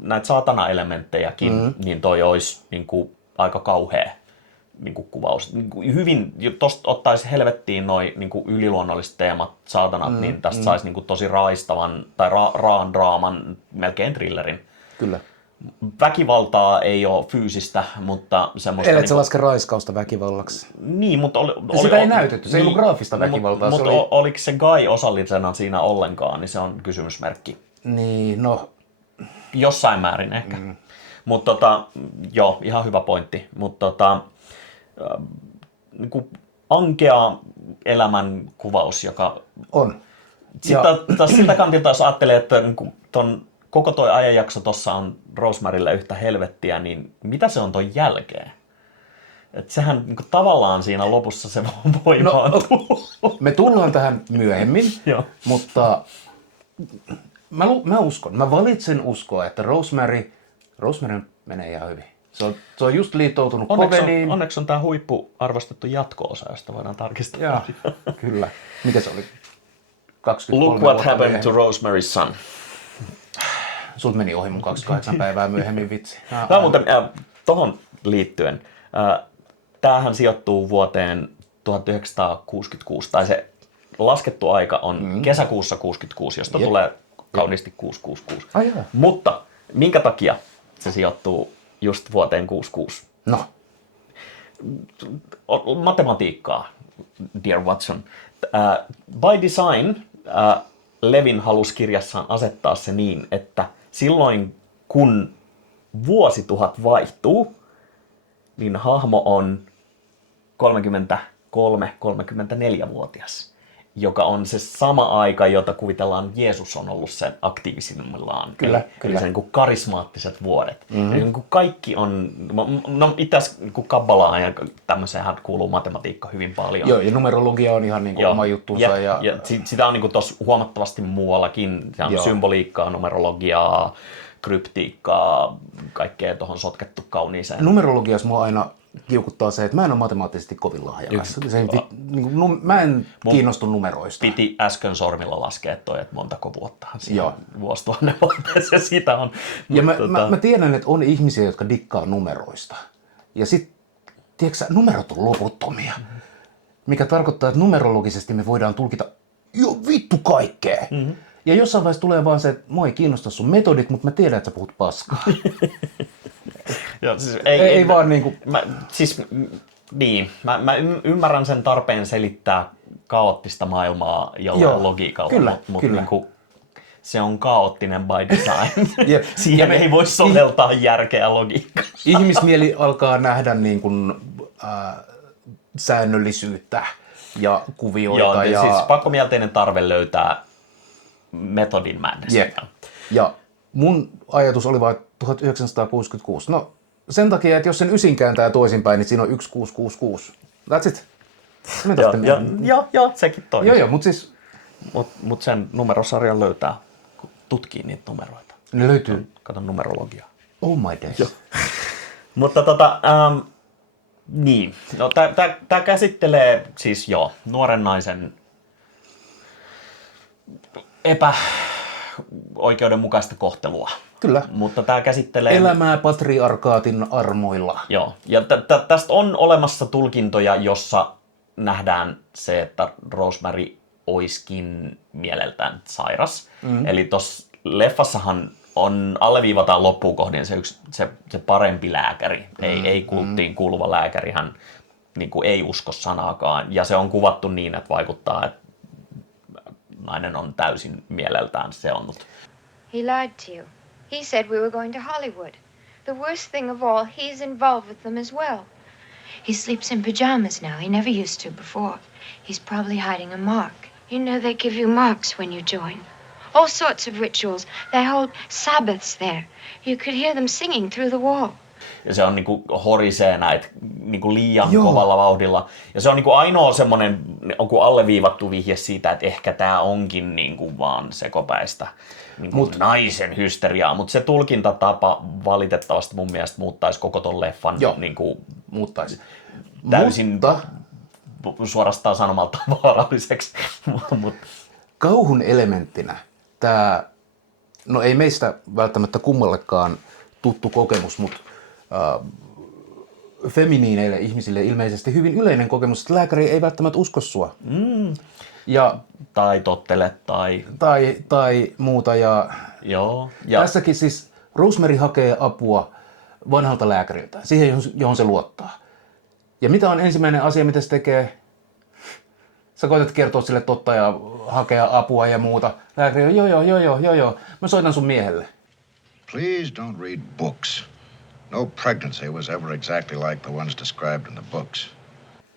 näitä saatana-elementtejäkin, niin toi olisi niin kuin, aika kauhea niin kuin kuvaus. Niin kuin hyvin, jos ottaisi helvettiin noi niin kuin yliluonnolliset teemat, saatanat, niin tästä saisi niin kuin tosi raistavan tai raan draaman, melkein thrillerin. Kyllä. Väkivaltaa ei ole fyysistä, mutta semmoista... Ellet sä laske raiskausta väkivallaksi? Niin, mutta... Sitä ei näytetty, se ei ollut graafista väkivaltaa. Mutta oliko se Guy osallisena siinä ollenkaan, niin se on kysymysmerkki. Niin, no... Jossain määrin ehkä. Mutta joo, ihan hyvä pointti. Mutta niin ankea elämän kuvaus, joka... On. Sitten siltä kantilta, jos ajattelee, että koko toi ajanjakso tuossa on Rosemarylle yhtä helvettiä, niin mitä se on ton jälkeen? Et sehän niin tavallaan siinä lopussa se voimaantuu. No, me tullaan tähän myöhemmin, mutta mä valitsen uskoa, että Rosemary menee ihan hyvin. Se on just liittoutunut Coveliin. Onneksi on tää huippuarvostettu jatko-osa, josta voidaan tarkistaa. Ja, kyllä. Mikä se oli? 23 Look what happened to Rosemary's Son. Sult meni ohi mun 28 päivää myöhemmin, vitsi. Tämä muuten tohon liittyen. Tämähän sijoittuu vuoteen 1966, tai se laskettu aika on kesäkuussa 66, josta tulee kauniisti 666. Mutta minkä takia se sijoittuu just vuoteen 66? No. Matematiikkaa, dear Watson. By design Levin halusi kirjassaan asettaa se niin, että silloin kun vuosituhat vaihtuu, niin hahmo on 33-34-vuotias, joka on se sama aika, jota kuvitellaan Jeesus on ollut sen aktiivisimmillaan. Kyllä. Eli sen niin karismaattiset vuodet. Eli niin kaikki on, no itse asiassa niin kabbalaan ja tämmöiseenhän kuuluu matematiikka hyvin paljon. Joo, ja numerologia on ihan niin kuin oma juttunsa. Ja sitä on niin tuossa huomattavasti muuallakin. Se on symboliikkaa, numerologiaa, kryptiikkaa, kaikkea tuohon sotkettu kauniiseen. Numerologiassa mua aina kiukuttaa se, että mä en ole matemaattisesti kovin lahjakas. Mä en kiinnostu numeroista. Piti äsken sormilla laskea toi, että montako vuottahan siinä vuosituhannen vaihteessa sitä on. Ja mä tiedän, että on ihmisiä, jotka dikkaa numeroista. Ja sit, tiedätkö numerot on loputtomia. Mikä tarkoittaa, että numerologisesti me voidaan tulkita vittu kaikkea. Ja jossain vaiheessa tulee vaan se, että mua ei kiinnosta sun metodit, mutta mä tiedän, että sä puhut paskaa. Joo, siis ei vaan niinku... Mä ymmärrän sen tarpeen selittää kaoottista maailmaa jollain logiikalla, mutta niinku, se on kaoottinen by design. Siihen ei voi soveltaa järkeä ja logiikkaa. Ihmismieli alkaa nähdä niin kuin, säännöllisyyttä ja kuvioita. Siis pakkomielteinen tarve löytää metodin madness. Ja mun ajatus oli vaan 1966. No sen takia, että jos sen ysin kääntää toisinpäin, niin siinä on 1666. That's it. Joo, sekin toimii. Joo, mutta siis Mut sen numerosarjan löytää, kun tutkii niitä numeroita. ne löytyy. Kato numerologiaa. Oh my days. Mutta niin. No, tää käsittelee siis nuoren naisen epäoikeudenmukaista kohtelua. Kyllä. Mutta tää käsittelee... Elämää patriarkaatin armoilla. Joo. Ja tästä on olemassa tulkintoja, jossa nähdään se, että Rosemary oiskin mieleltään sairas. Eli tossa leffassahan alleviivataan loppuun kohdin se parempi lääkäri. Ei kulttiin kuuluva lääkäri, hän niin kuin ei usko sanaakaan. Ja se on kuvattu niin, että vaikuttaa, että nainen on täysin mieleltään seonnut. He lied to you. He said we were going to Hollywood. The worst thing of all, he's involved with them as well. He sleeps in pajamas now. He never used to before. He's probably hiding a mark. You know they give you marks when you join. All sorts of rituals. They hold Sabbaths there. You could hear them singing through the wall. Ja se on niinku horisee näitä niinku liian kovalla vauhdilla. Ja se on niinku ainoa semmoinen onko alleviivattu vihje siitä, että ehkä tää onkin niinku vaan sekopäistä niinku naisen hysteriaa. Mutta se tulkintatapa valitettavasti mun mielestä muuttaisi koko ton leffan niinku muuttaisi. Täysin suorastaan sanomalta vaaralliseksi. Kauhun elementtinä tämä, no ei meistä välttämättä kummallekaan tuttu kokemus, mutta feminiineille ihmisille ilmeisesti hyvin yleinen kokemus, että lääkäri ei välttämättä usko sua. Ja, tai tottele tai muuta. Ja tässäkin siis Rosemary hakee apua vanhalta lääkäriltä, siihen johon se luottaa. Ja mitä on ensimmäinen asia, mitä se tekee? Sä koetat kertoa sille totta ja hakea apua ja muuta. Lääkäri on joo. Mä soitan sun miehelle. Please don't read books. No pregnancy was ever exactly like the ones described in the books.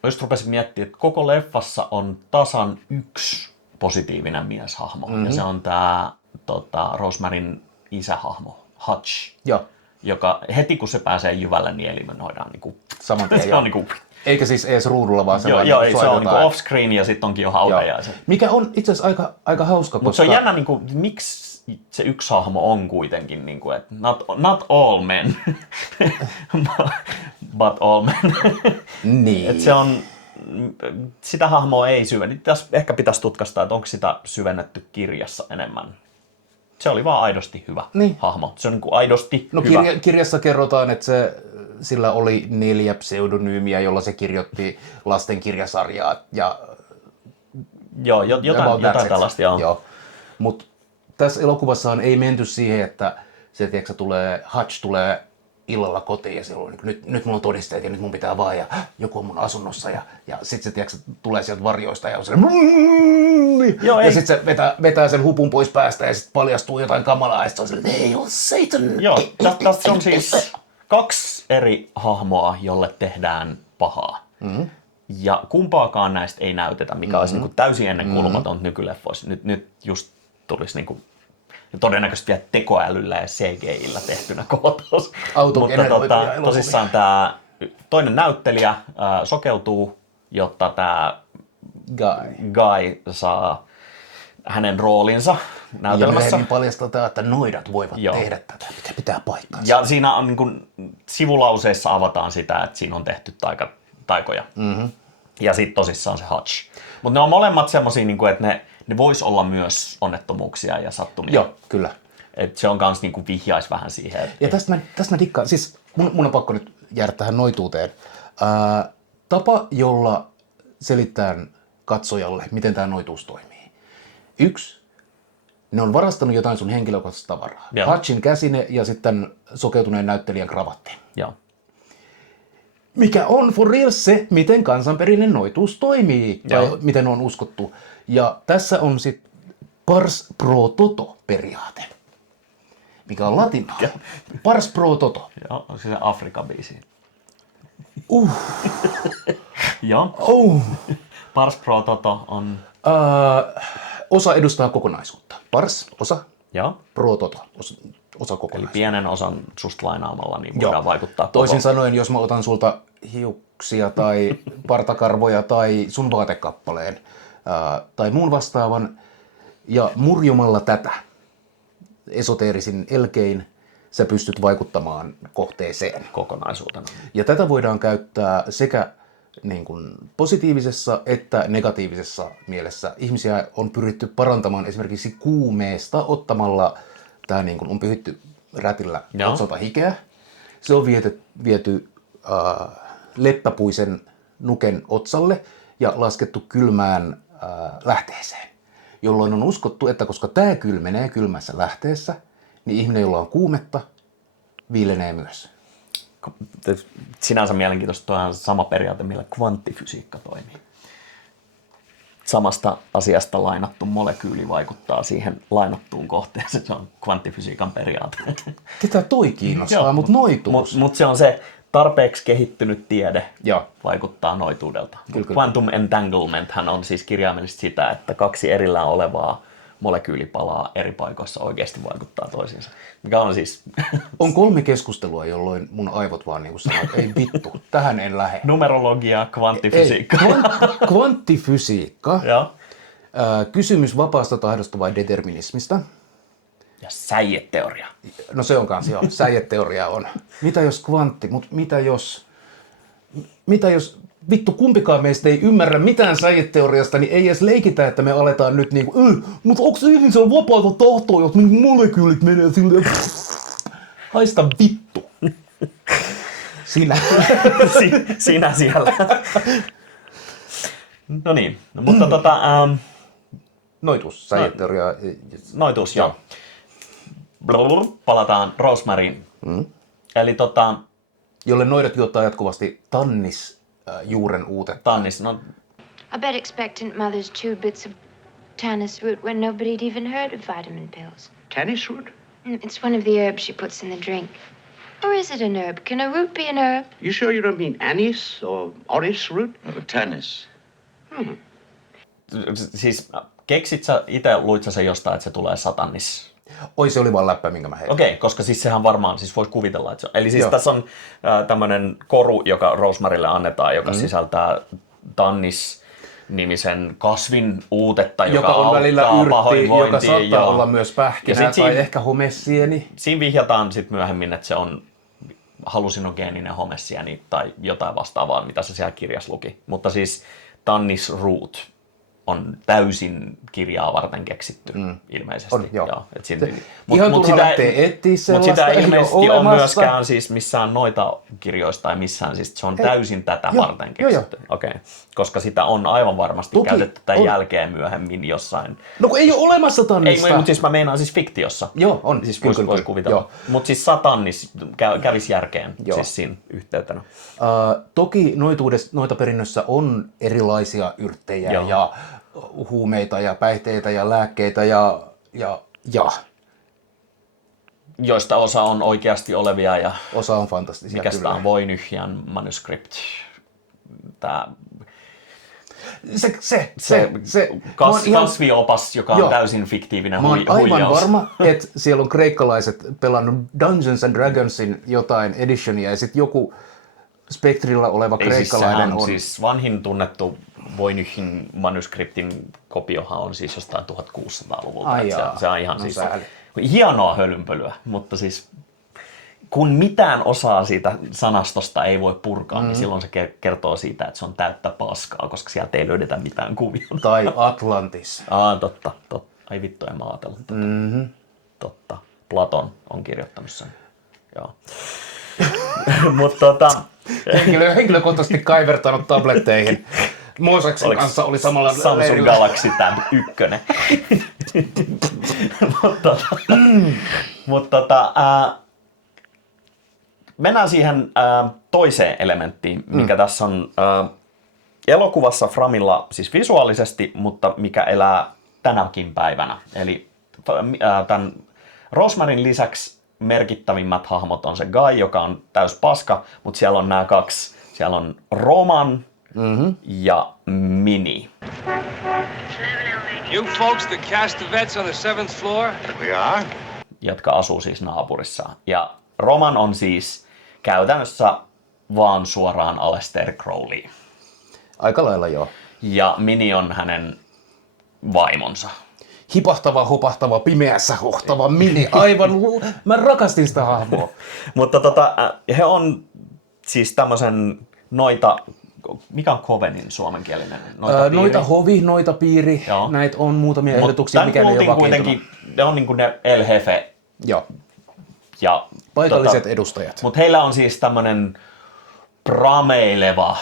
Jos rupesin miettimään, että koko leffassa on tasan yksi positiivinen mieshahmo. Ja se on tää Rosemaryn isähahmo, Hutch. Joo. Joka heti kun se pääsee jyvälle, niin eliminoidaan niinku saman tien. Se on niinku eikä siis edes ruudulla, vaan sellainen. Joo, se on niinku off-screen ja sitten onkin jo hautajaiset. Mikä on itse asiassa aika hauska, koska... Mutta se on jännä, niinku, miksi se yksi hahmo on kuitenkin, niinku, että not all men, but all men. Niin. Et se on, sitä hahmoa ei syvennetä. Ehkä pitäisi tutkastaa, että onko sitä syvennetty kirjassa enemmän. Se oli vaan aidosti hyvä hahmo. Se on niinku aidosti hyvä. Kirjassa kerrotaan, että sillä oli 4 pseudonyymiä, jolla se kirjoitti lastenkirjasarjaa. Joo, jotain tällaista. Joo. Mutta tässä elokuvassahan ei menty siihen, että se Hutch tulee illalla kotiin ja silloin nyt mulla on todisteet ja nyt mun pitää vaan ja joku on mun asunnossa ja sit se tulee sieltä varjoista ja on ja sit se vetää sen hupun pois päästä ja sit paljastuu jotain kamalaa ja sit on silleen, ei ole Satan. Joo, tässä on siis 2 eri hahmoa, jolle tehdään pahaa. Ja kumpaakaan näistä ei näytetä, mikä olisi niinku täysin ennenkuulumatonta nykyleffoissa. Nyt just tulisi niinku todennäköisesti vielä tekoälyllä ja CGI:llä tehtynä kohtaus. Mutta tosissaan tämä toinen näyttelijä sokeutuu, jotta tämä Guy saa hänen roolinsa näytelmässä. Ja myöhemmin paljastetaan, että noidat voivat tehdä tätä, mitä pitää paikkansa. Ja siinä on, niin kuin, sivulauseissa avataan sitä, että siinä on tehty taikoja. Ja sitten tosissaan se Hutch. Mutta ne on molemmat semmosia, niin että ne vois olla myös onnettomuuksia ja sattumia. Joo, kyllä. Et se on kans niin kuin vihjais vähän siihen. Ja tästä mä dikkaan. Siis mun on pakko nyt jäädä tähän noituuteen. Tapa, jolla selittää katsojalle, miten tämä noituus toimii. 1. Ne on varastanut jotain sun henkilökohtaista tavaraa. Hutchin käsine ja sitten sokeutuneen näyttelijän kravatti. Joo. Mikä on for real se, miten kansanperinen noituus toimii, tai miten on uskottu. Ja tässä on sitten pars pro toto -periaate, mikä on latinaa. Pars pro toto. Joo, onko se Afrikan biisi? Joo. Pars pro toto on... Osa edustaa kokonaisuutta. Pars, osa. Joo. Pro toto, osa Eli kokonaisuutta. pienen osan susta lainaamalla niin voidaan vaikuttaa koko. Toisin sanoen, jos mä otan sulta hiuksia tai partakarvoja tai sun vaatekappaleen tai muun vastaavan ja murjumalla tätä esoteerisin elkein sä pystyt vaikuttamaan kohteeseen. Kokonaisuutena. Ja tätä voidaan käyttää sekä niin kuin positiivisessa että negatiivisessa mielessä. Ihmisiä on pyritty parantamaan esimerkiksi kuumeesta ottamalla, tämä niin kuin on pyhitty rätillä otsalta hikeä. Se on viety leppäpuisen nuken otsalle ja laskettu kylmään lähteeseen, jolloin on uskottu, että koska tämä kylmenee kylmässä lähteessä, niin ihminen, jolla on kuumetta, viilenee myös. Sinänsä mielenkiintoista, tuo on sama periaate, millä kvanttifysiikka toimii. Samasta asiasta lainattu molekyyli vaikuttaa siihen lainattuun kohteeseen. Se on kvanttifysiikan periaate. Ketä toi kiinnostaa, mutta noituus. Mutta se on se tarpeeksi kehittynyt tiede Joo. vaikuttaa noituudelta. Kyllä. Quantum entanglement on siis kirjaimellisesti sitä, että kaksi erillään olevaa molekyylipalaa eri paikoissa oikeasti vaikuttaa toisiinsa. Mikä on siis... On 3 keskustelua, jolloin mun aivot vaan niin sanoo, että ei vittu, tähän en lähde. Numerologia, kvanttifysiikka. Kvanttifysiikka. Joo. Kysymys vapaasta tahdosta vai determinismista? Ja säijeteoria. No se on kanssa, joo. Säijeteoria on. Mitä jos mutta mitä jos vittu kumpikaan meistä ei ymmärrä mitään säijeteoriasta, niin ei edes leikitä, että me aletaan nyt niinku, mutta onko ihmisellä vapaata tahtoa, jos molekyylit menee silleen, haista vittu. Sinä. Sinä siellä. No niin, mutta Noitus, säijeteoria. Noitus, joo. Palataan Rosemaryin. Eli jolle noidat juottaa jatkuvasti tannisjuuren uutetta. Tannis, no... I bet expectant mothers chewed bits of tannis root when nobody'd even heard of vitamin pills. Tannis root? It's one of the herbs she puts in the drink. Or is it an herb? Can a root be an herb? You sure you don't mean anise or orris root? Tennis. Siis keksit sä itse, luit sä sen jostain, että se tulee satannis? Oi, se oli vaan läppä, minkä mä heitin. Okei, koska siis sehän varmaan, siis voisi kuvitella, että se on. Eli siis Joo. tässä on tämmöinen koru, joka Rosemarille annetaan, joka sisältää tannis-nimisen kasvin uutetta, joka on välillä auttaa yrtti, joka pahoinvointiin. saattaa joo. olla myös pähkinä Ja sit tai ehkä homesieni. Siinä vihjataan sitten myöhemmin, että se on hallusinogeeninen homesieni tai jotain vastaavaa, mitä se siellä kirjassa luki. Mutta siis tannis root on täysin kirjaa varten keksitty ilmeisesti. On, joo. Ihan turha lähtee etsiä sellaista, mutta sitä ei ilmeisesti ole on olemassa. myöskään siis missään noita kirjoista tai missään, siis se on täysin tätä joo, varten keksitty. Okei. Koska sitä on aivan varmasti Toki käytetty tämän on. jälkeen myöhemmin jossain. No kun ei ole olemassa tannista. Ei, mutta siis mä meinaan siis fiktiossa. Joo, on. Siis Kyllä, voisi kuvitella. Mutta siis satannis kävisi järkeen siis siinä yhteytenä. Toki noitaperinnössä on erilaisia yrttejä Joo. ja huumeita ja päihteitä ja lääkkeitä ja joista osa on oikeasti olevia ja osa on fantastisia. mikäs kyllä. tää on Voinyhjan manuscript. Tää Se. kasviopas, joka on Joo. täysin fiktiivinen Mä oon aivan huijaus. varma, että siellä on kreikkalaiset pelannut Dungeons and Dragonsin jotain editionia ja sitten joku Spectrilla oleva Ei, siis kreikkalainen sehän on. siis vanhin tunnettu Voinyhin manuskriptin kopiohan on siis jostain 1600-luvulta. Ai Se, jaa. se on ihan No siis sääli. hienoa hölynpölyä, mutta siis kun mitään osaa siitä sanastosta ei voi purkaa, niin silloin se kertoo siitä, että se on täyttä paskaa, koska sieltä ei löydetä mitään kuvia. Tai Atlantis. Totta. Ai vittu, en mä ajatellut. Totta. Platon on kirjoittanut sen. Joo. Mutta Henkilökohtaisesti kaivertanut tabletteihin. Mooseksen kanssa oli samalla Samsung leirillä. Galaxy Tab 1. Mutta mennään siihen toiseen elementtiin, mikä tässä on elokuvassa Framilla siis visuaalisesti, mutta mikä elää tänäkin päivänä. Eli tämän Rosemaryn lisäksi merkittävimmät hahmot on se Guy, joka on täys paska, mutta siellä on nämä kaksi. Siellä on Roman ja Minnie. You folks the Castevets on the 7th floor? We are? jotka asuu siis naapurissa. Ja Roman on siis käytännössä vaan suoraan Aleister Crowley. Aika lailla joo. Ja Minnie on hänen vaimonsa. Hipahtava, hupahtava, pimeässä hohtava Minnie. Aivan, mä rakastin sitä hahmoa. Mutta he on siis tämmöisen noita, mikä on Covenin suomenkielinen? Noita hovi, noita piiri, Joo. näitä on muutamia ehdotuksia, mikä ei ole kuitenkin, ne on niinku ne El Jefe. Joo. Ja paikalliset edustajat. Mutta heillä on siis tämmönen prameileva,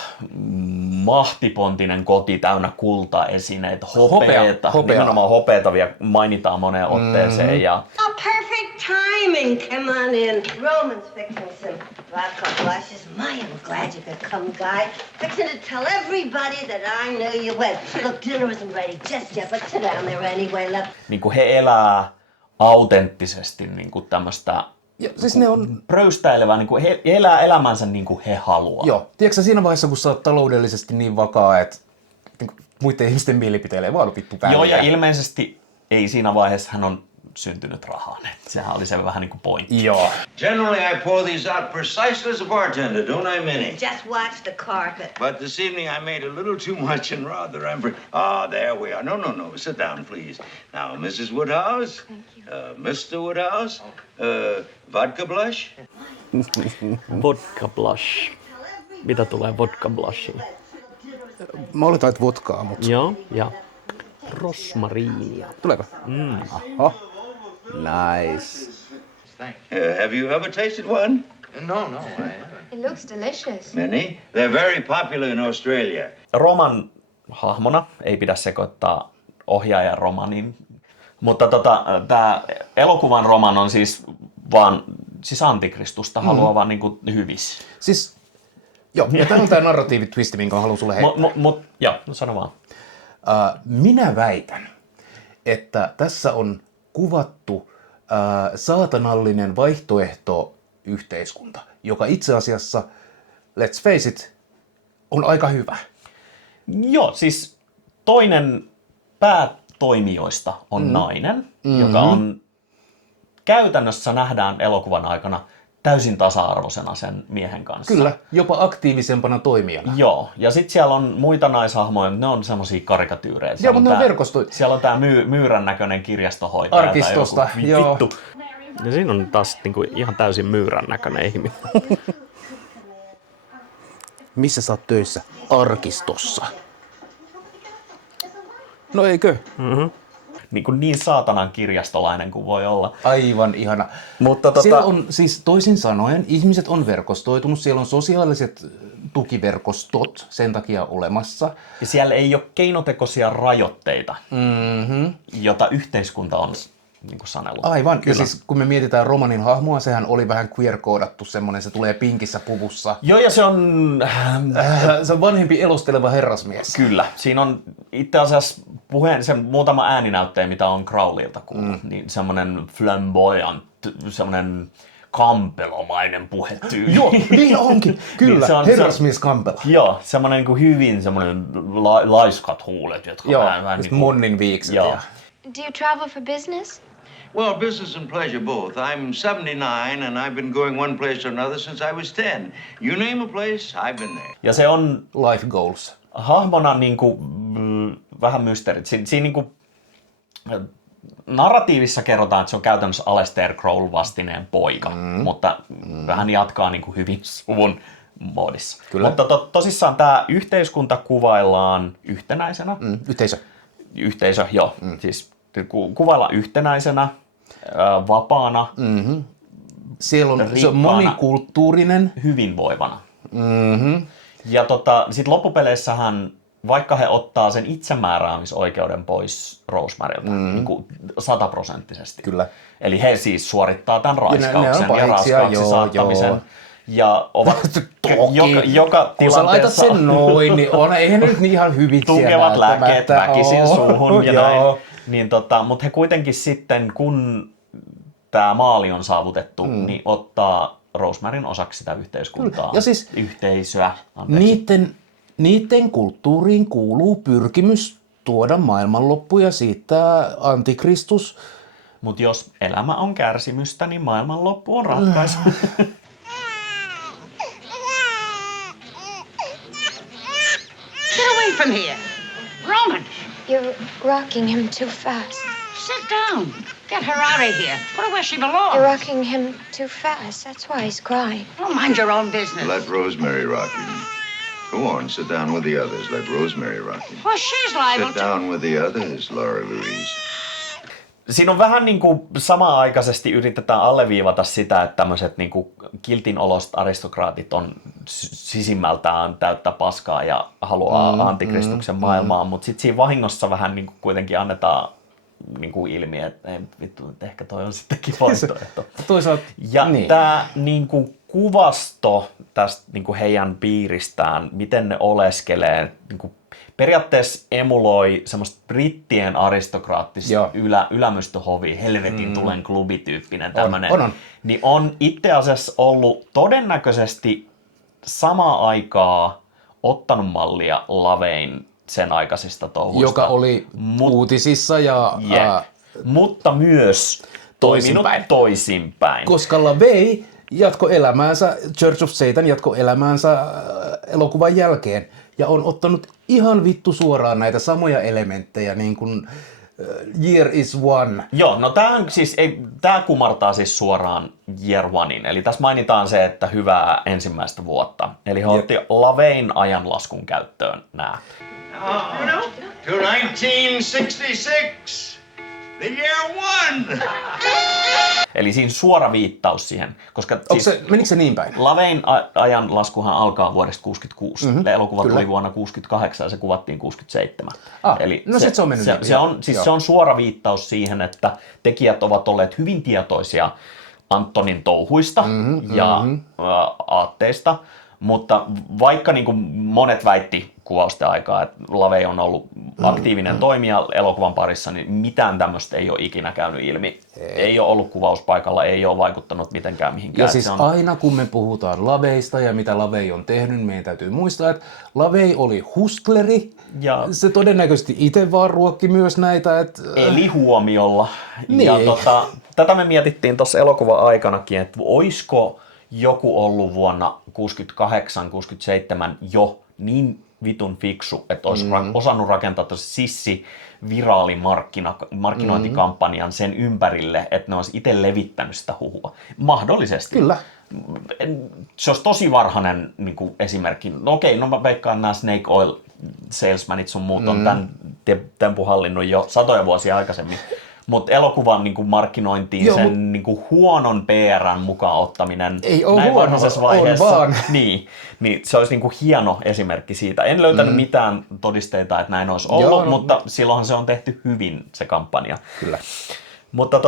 mahtipontinen koti täynnä kultaesineitä, hopeeta, nimenomaan hopeeta vielä mainitaan moneen otteeseen. Ja Oh, perfect timing. Come on in. Roman's fixing some vodka blushes. My, I'm glad you could come, Guy. Fixing to tell everybody that I know you well. Look, dinner isn't ready just yet, but sit down there anyway. Look. Niinku he elää autenttisesti niinku tämmöistä siis ne on pröystäilevää, niinku he elää elämänsä niinku he haluaa. Joo. Tiedätkö siinä vaiheessa, kun sä oot taloudellisesti niin vakaa, että muiden ihmisten mielipiteille ei vaan vittu väliä. Joo, ja ilmeisesti ei siinä vaiheessa hän on syntynyt rahaan. Sehän oli se vähän niin kuin pointti. Joo. Generally, I pour these out precisely as a bartender, don't I, Minnie? Just watch the carpet. But this evening I made a little too much and rather there we are. No. Sit down, please. Now, Mrs. Woodhouse. Thank you. Mr. Woodhouse. Vodka blush. Vodka blush. Mitä tulee vodka blushiin? Mä oletan, että vodkaa, mutta... Joo, ja rosmariinia. Tuleeko? Aha. Nice. Have you ever tasted one? No. It looks delicious. Minnie? They're very popular in Australia. Roman hahmona ei pidä sekoittaa ohjaajan Romanin. Mutta tämä elokuvan Roman on siis vaan siis antikristusta haluaa vaan niinku hyvis. Siis, joo, ja tämä on tämä narratiivitwisti, minkä mä haluan sulle heittää. Joo, sano vaan. Minä väitän, että tässä on kuvattu saatanallinen vaihtoehtoyhteiskunta, joka itse asiassa, let's face it, on aika hyvä. Joo, siis toinen päätoimijoista on nainen, joka on käytännössä nähdään elokuvan aikana täysin tasa-arvoisena sen miehen kanssa. Kyllä, jopa aktiivisempana toimijana. Joo, ja sitten siellä on muita naishahmoja, ne on semmosia karikatyyrejä. Joo, mutta ne on verkostoita. Siellä on tää myyrän näköinen kirjastohoitaja. Arkistosta, tai joku, joo. Vittu. Ja siinä on taas niinku ihan täysin myyrän näköinen ihminen. Missä sä oot töissä? Arkistossa. No eikö? Niin saatanan kirjastolainen kuin voi olla. Aivan ihana. Mutta Siellä on siis toisin sanoen, ihmiset on verkostoitunut, siellä on sosiaaliset tukiverkostot sen takia olemassa. Ja siellä ei ole keinotekoisia rajoitteita, jota yhteiskunta on niin kuin sanellut. Aivan, Kyllä. ja siis kun me mietitään Romanin hahmoa, sehän oli vähän queer-koodattu semmonen, se tulee pinkissä puvussa. Joo, ja se on... Se on vanhempi elosteleva herrasmies. Kyllä. Siinä on itse asiassa se muutama ääninäyttäjä, mitä on Crowleylta kuullut, niin semmoinen flamboyant, semmoinen kampelomainen puhetyyli. Joo, niin onkin. Kyllä, Niin herrasmies Kampela. Joo, semmoinen niin kuin hyvin semmoinen laiskat huulet, jotka Joo, vähän niin kuin... monnin viikset. Joo. Ja... Do you travel for business? Well, business and pleasure both. I'm 79 and I've been going one place or another since I was 10. You name a place, I've been there. Ja se on Life goals. hahmona niinku, vähän mysteerit. Siinä niinku, narratiivissa kerrotaan, että se on käytännössä Aleister Crowley vastineen poika, mutta vähän jatkaa niinku hyvin suvun moodissa. Kyllä. Mutta tosissaan tämä yhteiskunta kuvaillaan yhtenäisenä. Yhteisö, joo. Siis kuvailla yhtenäisenä, vapaana, Siellä on, se on monikulttuurinen. hyvinvoivana. Ja sitten loppupeleissähän, vaikka he ottaa sen itsemääräämisoikeuden pois Rosemarylta niin 100%. Kyllä. Eli he siis suorittaa tämän ne raiskauksen on ja pahiksia, raskaaksi saattamisen. joo. Ja ovat joka Kun sä laitat tilanteessa sen noin, niin eihän ne nyt niin ihan hyvin tunkevat lääkkeet väkisin suuhun ja näin. Joo. Niin mutta he kuitenkin sitten, kun tämä maali on saavutettu, niin ottaa Rosemaryn osaksi sitä yhteiskuntaa, Ja siis yhteisöä. Niiden kulttuuriin kuuluu pyrkimys tuoda maailmanloppu ja siitä antikristus Mutta jos elämä on kärsimystä, niin maailmanloppu on ratkaisu. Get away from here. Roman, You're rocking him too fast. sit down. Get her out of here. Put her where she belongs. You're rocking him too fast. That's why he's crying. Oh, mind your own business. Let Rosemary rock him. Go on, sit down with the others. Let Rosemary rock him. Well, she's liable Sit to. down with the others, Laura Louise. Siinä on vähän niin kuin samanaikaisesti yritetään alleviivata sitä, että tämmöiset niin kuin kiltin olost aristokraatit on sisimmältään täyttä paskaa ja haluaa antikristuksen maailmaan, mutta sitten siinä vahingossa vähän niin kuin kuitenkin annetaan niin kuin ilmi, että ei vittu, että ehkä toi on sittenkin vaihtoehto. Toisaalta, Ja niin. tämä niin kuin kuvasto tästä niin kuin heidän piiristään, miten ne oleskelee, niin kuin periaatteessa emuloi semmoista brittien aristokraattista ylämystöhovia, helvetin tulen klubityyppinen tämmöinen. On. Niin on itse asiassa ollut todennäköisesti samaa aikaa ottanut mallia Lavein sen aikaisista touhuista. Joka oli uutisissa ja mutta myös toiminut toisinpäin. Koska LaVey jatko elämäänsä, Church of Satan jatko elämäänsä elokuvan jälkeen ja on ottanut ihan vittu suoraan näitä samoja elementtejä niin kuin Year is One. Joo, no tää kumartaa siis suoraan Year Onein. Eli tässä mainitaan se, että hyvää ensimmäistä vuotta. Eli he otti Lavein ajanlaskun käyttöön nää. To 1966, the year one. Eli siinä suora viittaus siihen. Koska Menikö se niin päin? Lavein ajanlaskuhan alkaa vuodesta 66. Elokuva tuli vuonna 68 ja se kuvattiin 67. Eli no sit se on mennyt se on suora viittaus siihen, että tekijät ovat olleet hyvin tietoisia Antonin touhuista ja aatteista. Mutta vaikka niin kuin monet väitti kuvausten aikaa, että LaVey on ollut aktiivinen toimija elokuvan parissa, niin mitään tämmöistä ei ole ikinä käynyt ilmi. Ei ole ollut kuvauspaikalla, ei ole vaikuttanut mitenkään mihinkään. Ja siis aina kun me puhutaan LaVeysta ja mitä LaVey on tehnyt, meidän täytyy muistaa, että LaVey oli hustleri. Ja se todennäköisesti itse vaan ruokki myös näitä. Eli huomiolla. Niin. Ja tätä me mietittiin tuossa elokuvan aikanakin, että olisiko joku ollut vuonna 68-67 jo niin vitun fiksu, että olisi osannut rakentaa sissi viraali markkinointikampanjan sen ympärille, että ne olisi itse levittänyt sitä huhua. Mahdollisesti. Kyllä. Se olisi tosi varhainen niin kuin esimerkki. No okei, no mä veikkaan nämä Snake Oil salesmanit sun muut on tämän tempun hallinnut jo satoja vuosia aikaisemmin. Mutta elokuvan niin kuin markkinointiin sen niin kuin huonon PR:n mukaan ottaminen ei ole näin varhaisessa vaiheessa, vaan. niin se olisi niin kuin hieno esimerkki siitä. En löytänyt mitään todisteita, että näin olisi ollut, mutta silloinhan se on tehty hyvin se kampanja. Kyllä. Mutta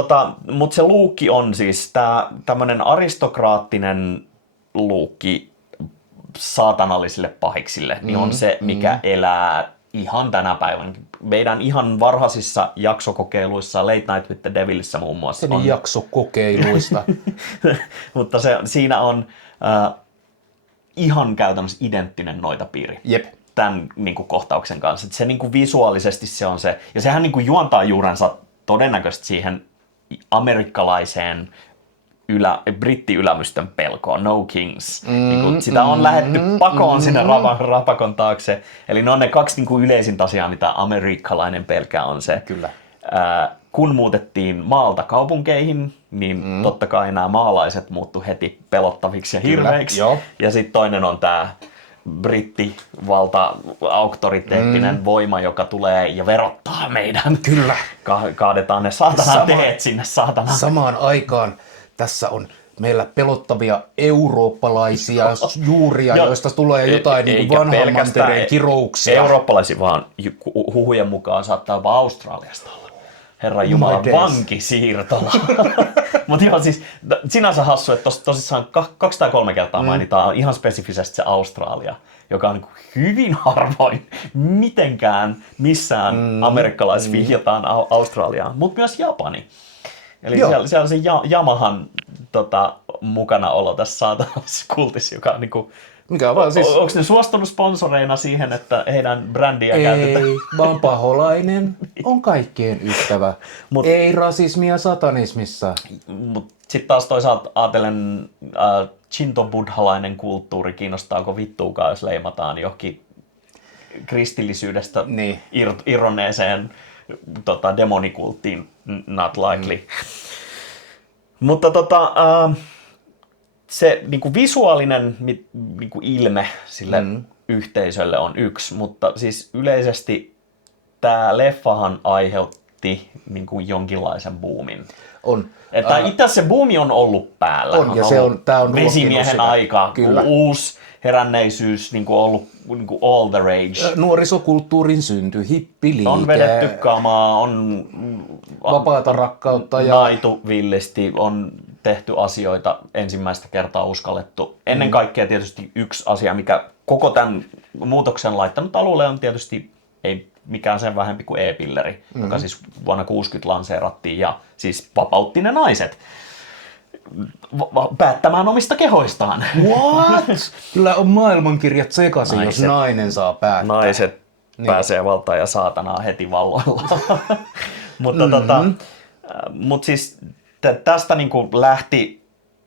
se luukki on siis tämmöinen aristokraattinen luukki saatanallisille pahiksille, niin on se, mikä elää ihan tänä päivänä. Meidän ihan varhaisissa jaksokokeiluissa, Late Night with the Devilissä muun muassa. Eli jaksokokeiluista. Mutta siinä on ihan käytännössä identtinen noitapiiri. Jep. Tämän niin kuin, kohtauksen kanssa. Se niin kuin, visuaalisesti se on se. Ja sehän niin kuin, juontaa juurensa todennäköisesti siihen amerikkalaiseen brittiylämystön pelkoon, No Kings. Sitä on lähdetty pakoon sinne rapakon taakse. Eli ne on ne kaksi niin kuin yleisintä asiaa, mitä amerikkalainen pelkää on se. Kyllä. Kun muutettiin maalta kaupunkeihin, niin totta kai nämä maalaiset muuttu heti pelottaviksi ja hirveiksi. Ja sitten toinen on tämä brittivalta-auktoriteettinen voima, joka tulee ja verottaa meidän. Kyllä. Kaadetaan ne saatanan teet sinne saatanaan. Samaan aikaan tässä on meillä pelottavia eurooppalaisia juuria, joista tulee jotain niin vanhan mantereen kirouksia. Eurooppalaisia vaan huhujen mukaan saattaa jopa Australiasta olla. Herran Jumala, vankisiirtola. Mutta joo, siis sinänsä hassu, että tosissaan 2 tai 3 kertaa mainitaan ihan spesifisesti se Australia, joka on niin hyvin harvoin mitenkään missään amerikkalaisissa vihjataan Australiaan, mutta myös Japani. Eli siellä on se Yamahan mukanaolo tässä saatanallisessa kultissa, joka on niinku Mikä on vaan siis... Onko ne suostunut sponsoreina siihen, että heidän brändiä käytetään? Ei, vaan paholainen on kaikkien ystävä. Ei rasismia satanismissa. Mutta sitten taas toisaalta ajatellen Shinto-buddhalainen kulttuuri, kiinnostaako vittuukaan, jos leimataan johonkin kristillisyydestä irronneeseen demonikulttiin, not likely. Mutta se niinku visuaalinen niinku ilme sille yhteisölle on yksi, mutta siis yleisesti tämä leffahan aiheutti niinku jonkinlaisen boomin. On. Että itse asiassa se boomi on ollut päällä. On, ja tää on vesimiehen sitä. aika, Kyllä. uusi heränneisyys, niin kuin ollut niin kuin all the rage. Nuorisokulttuurin synty, hippiliike. On vedetty kamaa, on vapaata rakkautta ja naitu villisti, on tehty asioita ensimmäistä kertaa uskallettu. Ennen kaikkea tietysti yksi asia, mikä koko tämän muutoksen laittanut alulle on tietysti ei mikään sen vähempi kuin e-pilleri, joka siis vuonna 60 lanseerattiin ja siis vapautti ne naiset päättämään omista kehoistaan. What? Kyllä on maailmankirjat sekaisin, jos nainen saa päättää. Naiset pääsee valtaan ja saatanaa heti valloilla. Mutta mut siis tästä niinku lähti,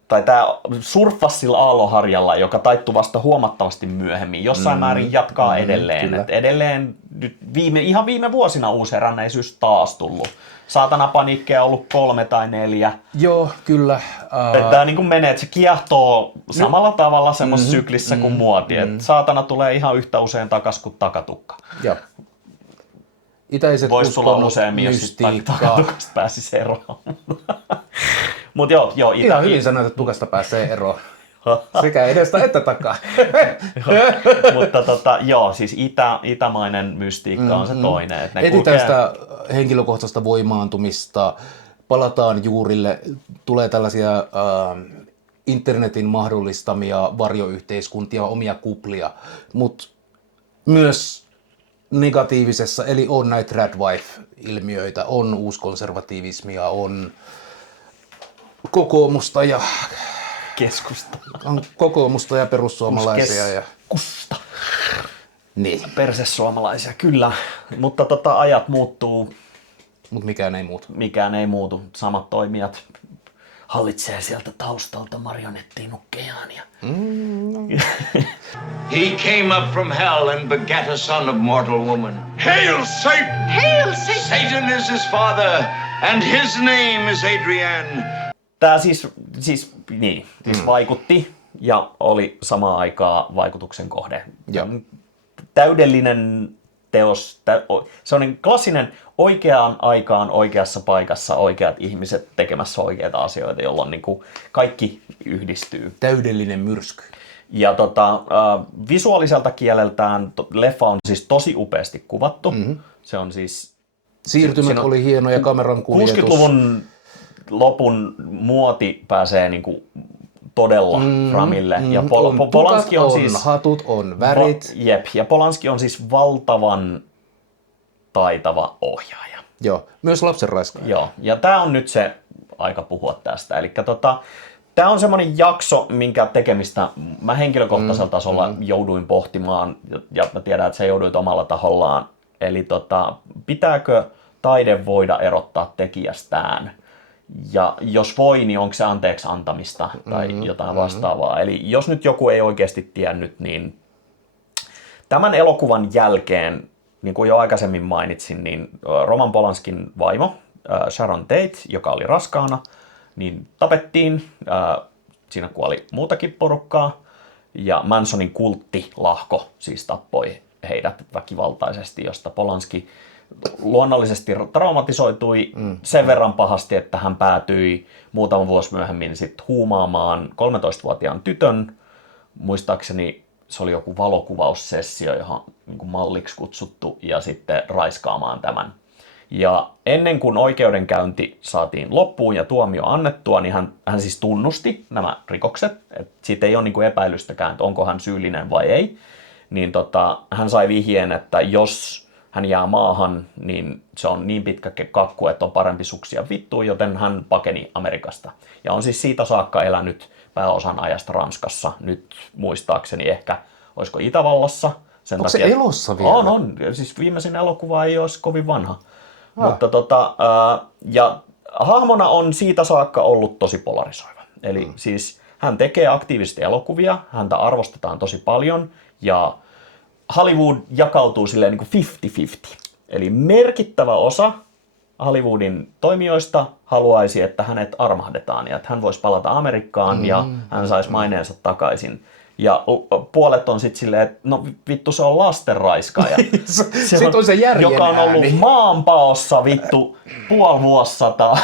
tai tämä surffasi sillä aallonharjalla, joka taittui vasta huomattavasti myöhemmin. Jossain määrin jatkaa edelleen. Et edelleen nyt ihan viime vuosina uusi heränneisyys taas tullut. Saatana paniikkeja on ollut 3 tai 4. Joo, kyllä. Tämä niin menee, että se kiehtoo samalla tavalla semmoisessa syklissä kuin muoti. Saatana tulee ihan yhtä usein takas kuin takatukka. Joo. Itäiset voisi tulla uskonnot, useammin, jos mystiikka. takatukasta pääsisi eroon. Mut joo, ihan hyvin sanoit, että tukasta pääsee eroon. Sekä edestä että takaa. Mutta joo, siis itämainen mystiikka on se toinen. Että ne Etitään sitä henkilökohtaista voimaantumista, palataan juurille, tulee tällaisia internetin mahdollistamia varjoyhteiskuntia, omia kuplia, mutta myös negatiivisessa, eli on näitä Radwife-ilmiöitä, on uuskonservatiivismia, on kokoomusta ja keskusta. On kokoomusta ja perussuomalaisia. Keskusta. Niin. Persesuomalaisia, kyllä. Mutta ajat muuttuu. Mutta mikään ei muutu. Mikään ei muutu. Samat toimijat hallitsee sieltä taustalta marionettinukkejaan. He came up from hell and begat a son of mortal woman. Hail Satan! Hail Satan! Satan is his father, and his name is Adrian. Tämä siis vaikutti ja oli samaan aikaan vaikutuksen kohde. Joo. Täydellinen teos. Se on niin klassinen oikeaan aikaan, oikeassa paikassa, oikeat ihmiset tekemässä oikeita asioita, jolloin niin kuin kaikki yhdistyy. Täydellinen myrsky. Ja visuaaliselta kieleltään leffa on siis tosi upeasti kuvattu. Se on siis... Siirtymät oli hienoja, kameran kuljetus. 60-luvun lopun muoti pääsee niinku todella framille. Ja Polanski on siis... hatut on, värit. Ja Polanski on siis valtavan taitava ohjaaja. Joo, myös lapsenraiskaaja. Joo, ja tää on nyt se aika puhua tästä. Eli tää on semmoinen jakso, minkä tekemistä mä henkilökohtaisella tasolla jouduin pohtimaan, ja mä tiedän, että sä jouduit omalla tahollaan. Eli pitääkö taide voida erottaa tekijästään? Ja jos voi, niin onko se anteeksi antamista tai jotain vastaavaa. Eli jos nyt joku ei oikeasti tiennyt, niin tämän elokuvan jälkeen, niin kuin jo aikaisemmin mainitsin, niin Roman Polanskin vaimo Sharon Tate, joka oli raskaana, niin tapettiin. Siinä kuoli muutakin porukkaa. Ja Mansonin kulttilahko siis tappoi heidät väkivaltaisesti, josta Polanski luonnollisesti traumatisoitui sen verran pahasti, että hän päätyi muutama vuosi myöhemmin sit huumaamaan 13-vuotiaan tytön. Muistaakseni se oli joku valokuvaussessio, johon niin malliksi kutsuttu, ja sitten raiskaamaan tämän. Ja ennen kuin oikeudenkäynti saatiin loppuun ja tuomio annettua, niin hän siis tunnusti nämä rikokset. Et siitä ei ole niin epäilystäkään, että onko hän syyllinen vai ei. Niin hän sai vihjeen, että jos hän jää maahan, niin se on niin pitkä kakku, että on parempi suksia vittuun, joten hän pakeni Amerikasta. Ja on siis siitä saakka elänyt pääosan ajasta Ranskassa. Nyt muistaakseni ehkä, olisiko Itävallassa. Sen Onko se elossa vielä? On. Siis viimeisin elokuva ei olisi kovin vanha. Mutta ja hahmona on siitä saakka ollut tosi polarisoiva. Eli siis hän tekee aktiivisesti elokuvia, häntä arvostetaan tosi paljon ja Hollywood jakautuu silleen niin kuin 50-50. Eli merkittävä osa Hollywoodin toimijoista haluaisi, että hänet armahdetaan ja että hän voisi palata Amerikkaan ja hän saisi maineensa takaisin. Ja puolet on sitten silleen, että no vittu se on lastenraiskaaja. Se on se järjen joka on ollut ääni. maanpaossa vittu puoli vuosisataa.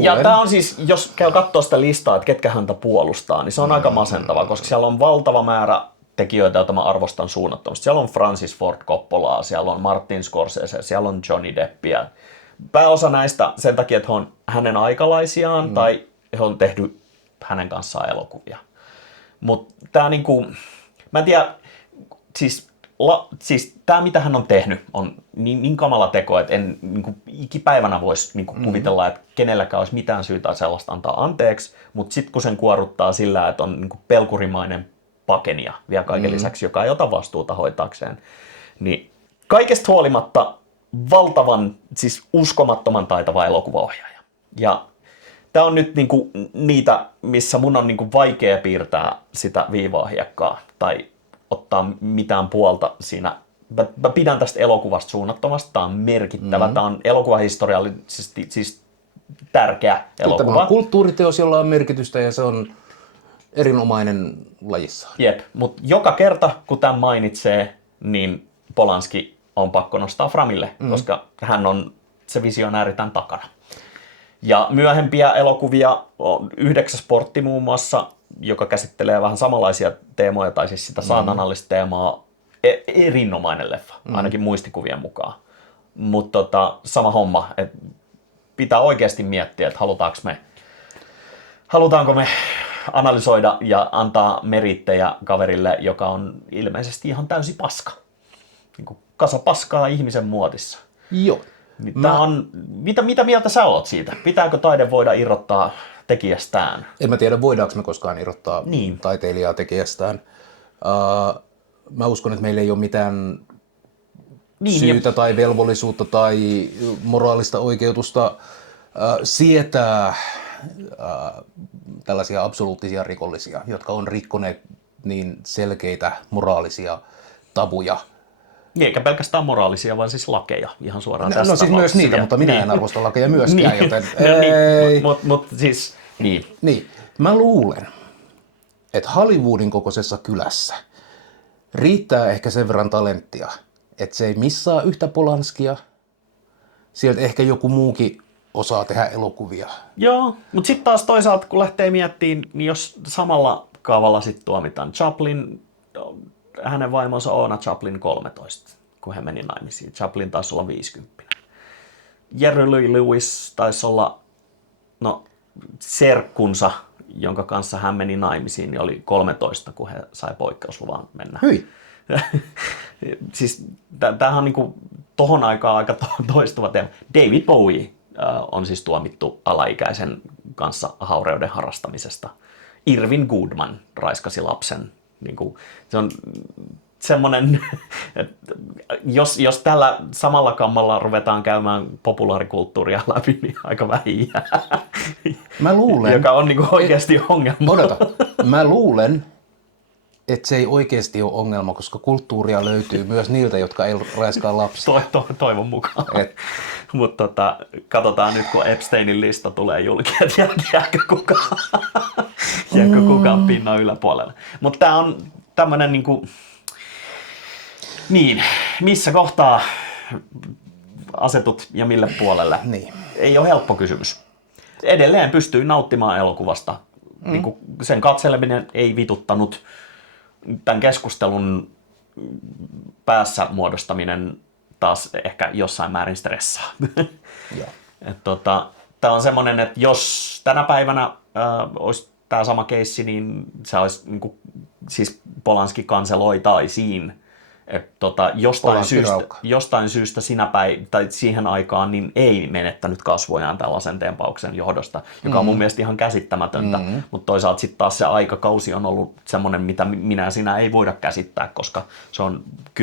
Ja tämä on siis, jos käy katsoa sitä listaa, että ketkä häntä puolustaa, niin se on aika masentava, koska siellä on valtava määrä tekijöitä, joita mä arvostan suunnattomasti. Siellä on Francis Ford Coppolaa, siellä on Martin Scorsese, siellä on Johnny Deppia. Pääosa näistä sen takia, että he on hänen aikalaisiaan tai he on tehnyt hänen kanssaan elokuvia. Mutta tämä niinku, mä en tiedä, siis tämä mitä hän on tehnyt on niin kamala teko, että en niinku ikipäivänä voisi niinku kuvitella, että kenelläkään olisi mitään syytä sellaista antaa anteeksi, mutta sitten kun sen kuoruttaa sillä, että on niinku pelkurimainen pakenija vielä kaiken lisäksi, joka ei ota vastuuta hoitaakseen, niin kaikesta huolimatta valtavan, siis uskomattoman taitava elokuvaohjaaja. Ja tämä on nyt niinku niitä, missä mun on niinku vaikea piirtää sitä viivaa hiekkaa tai ottaa mitään puolta siinä. Mä pidän tästä elokuvasta suunnattomasti. Tämä on merkittävä. Tämä on elokuvahistoriallisesti siis tärkeä elokuva. Tämä on kulttuuriteos, jolla on merkitystä ja se on erinomainen lajissaan. Jep, mutta joka kerta kun tämän mainitsee, niin Polanski on pakko nostaa framille, koska hän on se visionääri tämän takana. Ja myöhempiä elokuvia on 9 sportti muun muassa, joka käsittelee vähän samanlaisia teemoja, tai siis sitä saatanallista teemaa. Erinomainen leffa, ainakin muistikuvien mukaan. Mutta sama homma, että pitää oikeasti miettiä, että halutaanko me analysoida ja antaa merittejä kaverille, joka on ilmeisesti ihan täysi paska. Niin kuin kasa paskaa ihmisen muotissa. Joo. Mitä mieltä sä oot siitä? Pitääkö taide voida irrottaa tekijästään? En mä tiedä, voidaanko me koskaan irrottaa taiteilijaa tekijästään. Mä uskon, että meillä ei ole mitään syytä tai velvollisuutta tai moraalista oikeutusta sietää tällaisia absoluuttisia rikollisia, jotka on rikkoneet niin selkeitä moraalisia tabuja. Eikä pelkästään moraalisia, vaan siis lakeja ihan suoraan tästä. No siis myös niitä, mutta minä en arvosta lakeja myöskään, joten Mutta siis, niin. Mä luulen, että Hollywoodin kokoisessa kylässä riittää ehkä sen verran talenttia, että se ei missaa yhtä Polanskia. Sieltä ehkä joku muukin osaa tehdä elokuvia. Joo, mutta sitten taas toisaalta, kun lähtee miettimään, niin jos samalla kaavalla sitten tuomitaan Chaplin, hänen vaimonsa Oona Chaplin 13, kun he meni naimisiin. Chaplin taisi olla 50. Jerry Lee Lewis taisi olla, serkkunsa, jonka kanssa hän meni naimisiin, niin oli 13, kun he sai poikkeusluvan mennä. Hyi. Siis tämähän on niinku tohon aikaan aika toistuva teema. David Bowie on siis tuomittu alaikäisen kanssa haureuden harrastamisesta. Irvin Goodman raiskasi lapsen. Niinku, se on semmoinen, että jos tällä samalla kammalla ruvetaan käymään populaarikulttuuria läpi, niin aika vähiä. Mä luulen, joka on niinku oikeasti ongelma. Odota. Mä luulen, että se ei oikeasti ole ongelma, koska kulttuuria löytyy myös niiltä, jotka ei raiskaa lapsia. Toivon mukaan. Mutta katsotaan nyt, kun Epsteinin lista tulee julki, että jääkö kukaan pinnan yläpuolelle. Mutta tämä on tämmöinen missä kohtaa asetut ja mille puolelle. Niin. Ei ole helppo kysymys. Edelleen pystyy nauttimaan elokuvasta. Sen katseleminen ei vituttanut. Tämän keskustelun päässä muodostaminen taas ehkä jossain määrin stressaa. Tämä on semmoinen, että jos tänä päivänä olisi tämä sama keissi, niin se olisi siis Polanski kanseloitaisiin. Jostain syystä tai siihen aikaan niin ei menettänyt kasvojaan tällaisen tempauksen johdosta, joka on mun mielestä ihan käsittämätöntä, mutta toisaalta sitten taas se aikakausi on ollut semmoinen, mitä minä ja sinä ei voida käsittää, koska se on 10-20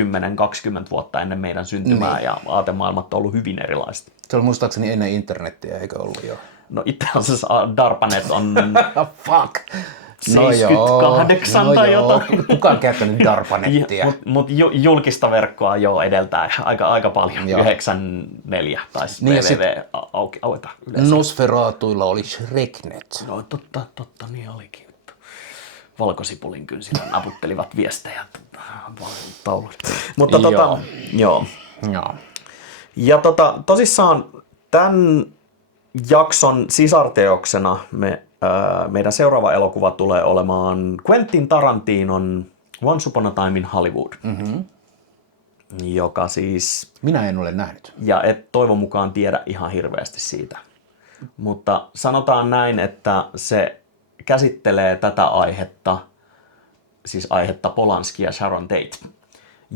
vuotta ennen meidän syntymää ja aatemaailmat on ollut hyvin erilaiset. Se oli muistaakseni ennen internettiä, eikö ollut jo? No itse asiassa DARPANET on... Fuck! 78 tai jotain. Kuka on käyttänyt DARPANETtia? Mutta julkista verkkoa jo edeltää aika paljon. 94 tai niin www aueta yleensä. Nosferatuilla oli Shreknet. No totta, niin olikin. Valkosipulin kynsillä naputtelivat viestejä tauluille. Mutta joo. Ja tosissaan tämän jakson sisarteoksena meidän seuraava elokuva tulee olemaan Quentin Tarantinon Once Upon a Time in Hollywood, joka siis... Minä en ole nähnyt. Ja et toivon mukaan tiedä ihan hirveästi siitä. Mutta sanotaan näin, että se käsittelee tätä aihetta, siis aihetta Polanski ja Sharon Tate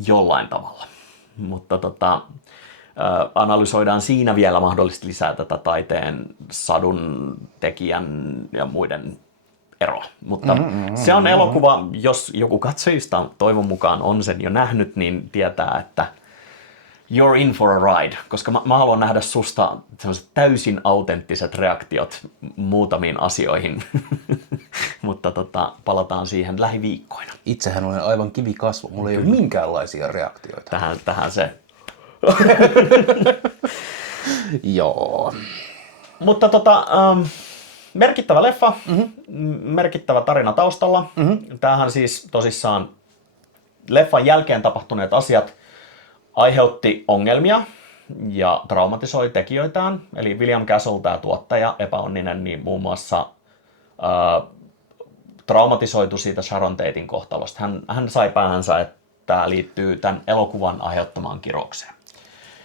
jollain tavalla. Mutta analysoidaan siinä vielä mahdollisesti lisää tätä taiteen, sadun, tekijän ja muiden eroa. Mutta se on elokuva, jos joku katsojista toivon mukaan on sen jo nähnyt, niin tietää, että you're in for a ride, koska mä haluan nähdä susta sellaiset täysin autenttiset reaktiot muutamiin asioihin. Mutta palataan siihen lähiviikkoina. Itsehän olen aivan kivikasvo, mulla ei ole minkäänlaisia reaktioita. Tähän se... Joo. Mutta merkittävä leffa, merkittävä tarina taustalla. Tämähän siis tosissaan leffan jälkeen tapahtuneet asiat aiheutti ongelmia ja traumatisoi tekijöitään. Eli William Castle, tämä tuottaja, epäonninen, niin muun muassa traumatisoitu siitä Sharon Taten kohtalosta. Hän sai päähänsä, että tämä liittyy tämän elokuvan aiheuttamaan kiroukseen.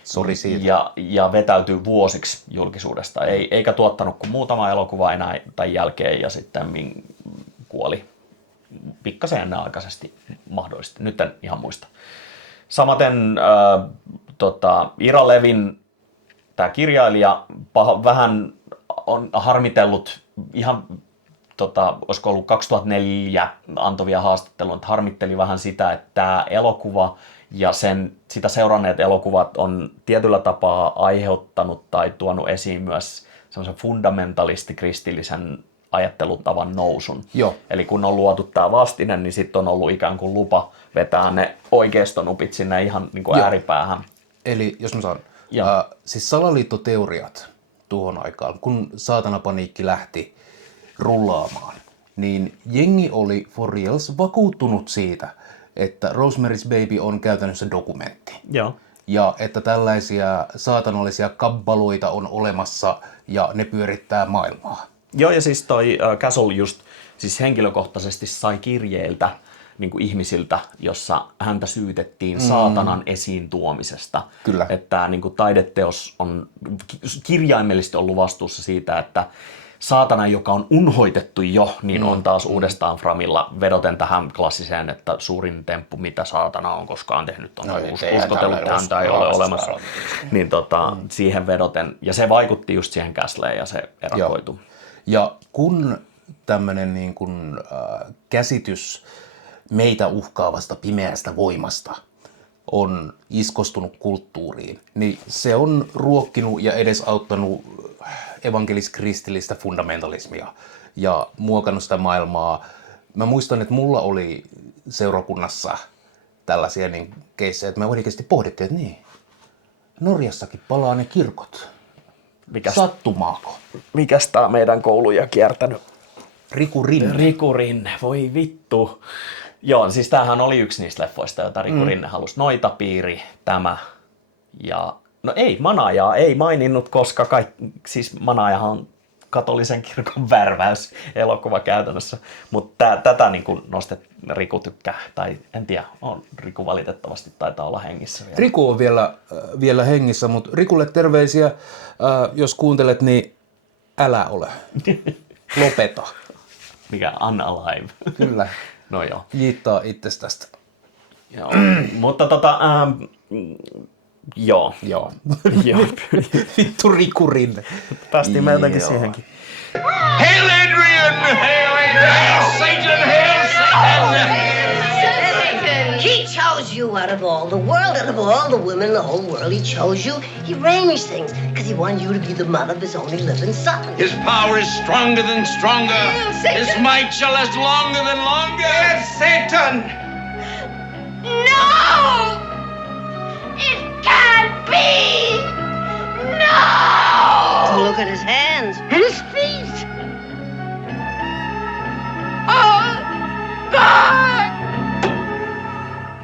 Sori siitä. Ja vetäytyy vuosiksi julkisuudesta. Eikä tuottanut kuin muutama elokuva enää tämän jälkeen ja sitten kuoli pikkasen ennenaikaisesti mahdollisesti. Nyt en ihan muista. Samaten Ira Levin, tämä kirjailija, vähän on harmitellut ihan, olisiko ollut 2004 antovia haastatteluja, että harmitteli vähän sitä, että tämä elokuva ja sitä seuranneet elokuvat on tietyllä tapaa aiheuttanut tai tuonut esiin myös semmoisen fundamentalisti-kristillisen ajattelutavan nousun. Joo. Eli kun on luotu tämä vastine, niin sitten on ollut ikään kuin lupa vetää ne oikeistonupit sinne ihan niin kuin ääripäähän. Eli jos mä saan, siis salaliittoteoriat tuohon aikaan, kun saatanapaniikki lähti rullaamaan, niin jengi oli for reals vakuuttunut siitä, että Rosemary's Baby on käytännössä dokumentti. Joo. Ja että tällaisia saatanallisia kabbaloita on olemassa ja ne pyörittää maailmaa. Joo, ja siis toi Castle just siis henkilökohtaisesti sai kirjeiltä niin kuin ihmisiltä, jossa häntä syytettiin saatanan esiin tuomisesta. Kyllä. Että niin kuin taideteos on kirjaimellisesti ollut vastuussa siitä, että saatana, joka on unhoitettu jo, niin on taas uudestaan framilla vedoten tähän klassiseen, että suurin temppu, mitä saatana on koskaan tehnyt, on uskotellut, että häntä ei ole olemassa. Niin siihen vedoten, ja se vaikutti just siihen Castleen ja se erakoitu. Ja kun tämmöinen niin kuin, käsitys meitä uhkaavasta pimeästä voimasta on iskostunut kulttuuriin, niin se on ruokkinut ja edesauttanut evankelis-kristillistä fundamentalismia ja muokannut sitä maailmaa. Mä muistan, että mulla oli seurakunnassa tällaisia niin keissejä, että me oikeasti pohdittiin, että niin, Norjassakin palaa ne kirkot. Sattumaako? Mikäs tää meidän kouluja kiertänyt? Riku Rinne. Riku Rinne, voi vittu. Joo, siis tämähän oli yksi niistä leffoista, jota Riku Rinne halusi. Noitapiiri, tämä ja... No ei, Manajaa ei maininnut, koska siis Manajahan on katolisen kirkon värväys elokuva käytännössä. Mutta tätä niin kuin Riku tykkää, tai en tiedä, on Riku valitettavasti taitaa olla hengissä vielä. Riku on vielä hengissä, mutta Rikulle terveisiä, jos kuuntelet, niin älä ole. Lopeta. Mikä unalive. Kyllä. No joo. Jiittaa itsestä tästä. Joo. Mutta joo. Joo. Joo. Vittu rikurin. Päästiin meiltäkin siihenkin. Hail Adrian! Hail Adrian! Hail Satan! Hail Satan! He chose you out of all the world, out of all the women in the whole world. He chose you. He arranged things because he wanted you to be the mother of his only living son. His power is stronger than stronger. His might shall last longer than longer. It's Satan! No! It can't be! No! Look at his hands and his feet. Oh, God!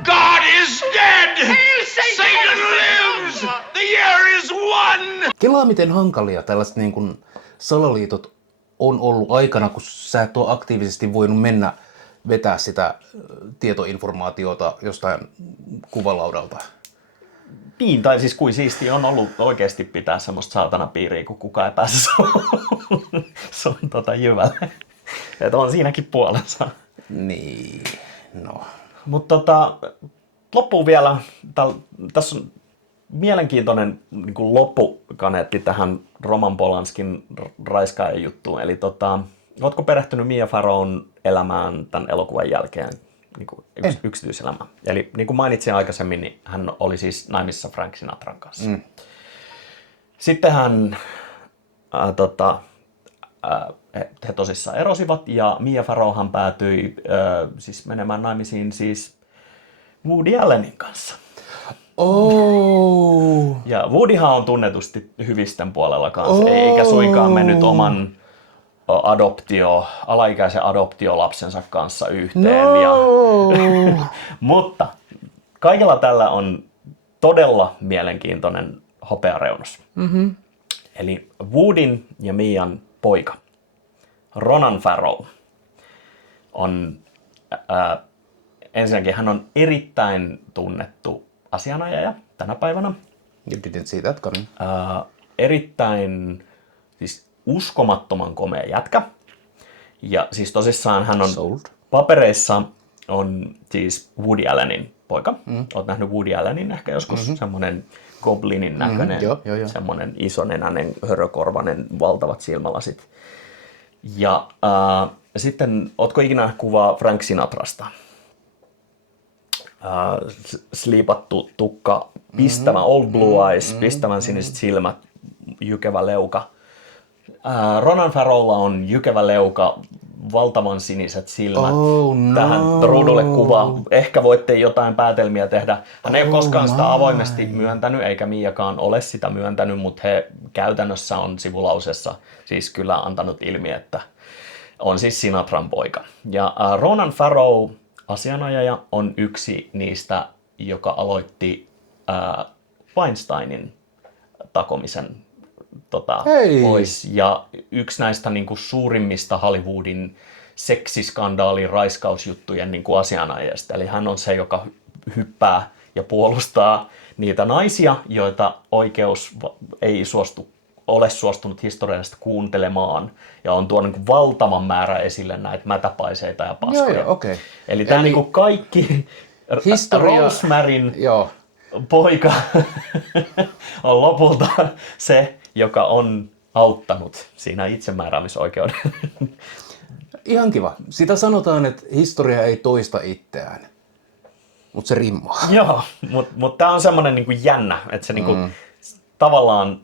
God is dead! Satan lives! The year is won! Kelaa miten hankalia tällaiset niin kuin salaliitot on ollut aikana, kun sä et ole aktiivisesti voinut mennä vetää sitä tietoinformaatiota jostain kuvalaudalta. Niin, tai siis kuin siisti on ollut oikeasti pitää semmoista saatanapiiriä, kun kukaan ei pääse sun jyvälle. Että on siinäkin puolensa. Niin, no. Mutta loppuun vielä, tässä on mielenkiintoinen niin kuin loppukaneetti tähän Roman Polanskin raiskaajan juttuun. Eli ootko perehtynyt Mia Farrown elämään tämän elokuvan jälkeen, niin kuin yksityiselämään? Eli niin kuin mainitsin aikaisemmin, niin hän oli siis naimissa Frank Sinatran kanssa. Sitten hän he tosissaan erosivat ja Mia Farrowhan päätyi siis menemään naimisiin siis Woody Allenin kanssa. Oh. Ja Woodyhan on tunnetusti hyvisten puolella kanssa, eikä suinkaan mennyt oman alaikäisen adoptiolapsensa kanssa yhteen. No. Mutta kaikella tällä on todella mielenkiintoinen hopeareunus. Mm-hmm. Eli Woodyn ja Mian poika, Ronan Farrow, on ensinnäkin hän on erittäin tunnettu asianajaja tänä päivänä. You didn't see that coming. Erittäin siis uskomattoman komea jätkä. Ja siis tosissaan hän on papereissa on siis Woody Allenin poika. Olet nähnyt Woody Allenin ehkä joskus, semmoinen goblinin näköinen, semmoinen isonenäinen, hörökorvainen, valtavat silmälasit. Ja sitten, ootko ikinä nähnyt kuvaa Frank Sinatrasta? Sliipattu tukka, pistävä old blue eyes, pistävän siniset silmät, jykevä leuka. Ronan Farrowlla on jykevä leuka, valtavan siniset silmät. Tähän ruudulle kuva. Ehkä voitte jotain päätelmiä tehdä. Hän ei ole koskaan sitä avoimesti myöntänyt, eikä Miakaan ole sitä myöntänyt, mutta he käytännössä on sivulausessa siis kyllä antanut ilmi, että on siis Sinatran poika. Ja Ronan Farrow, asianajaja, on yksi niistä, joka aloitti Weinsteinin takomisen pois. Ja yksi näistä niin kuin suurimmista Hollywoodin seksiskandaalin raiskausjuttujen niin kuin asianajajista. Eli hän on se, joka hyppää ja puolustaa niitä naisia, joita oikeus ei ole suostunut historiallisesti kuuntelemaan. Ja on tuonut niin kuin valtavan määrä esille näitä mätäpaiseita ja paskoja. Okay. Eli tämä niin kuin kaikki Rosemaryn poika on lopulta se, joka on auttanut siinä itsemääräämisoikeuden. Ihan kiva. Sitä sanotaan, että historia ei toista itseään, mutta se rimmaa. Joo, mutta tämä on semmoinen niinku jännä, että se niinku, tavallaan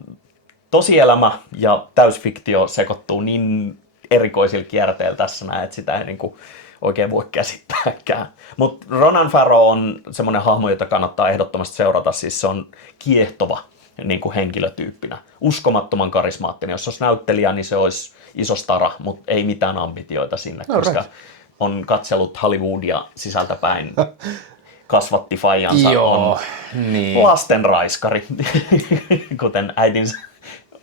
tosielämä ja täysfiktio sekoittuu niin erikoisilla kierteillä tässä näin, että sitä ei niinku oikein voi käsittääkään. Mutta Ronan Farrow on semmoinen hahmo, jota kannattaa ehdottomasti seurata. Siis se on kiehtova niin kuin henkilötyyppinä. Uskomattoman karismaattinen. Jos olisi näyttelijä, niin se olisi iso stara, mutta ei mitään ambitioita sinne, koska on katsellut Hollywoodia sisältäpäin. Kasvatti faijansa, on lastenraiskari, kuten äidinsä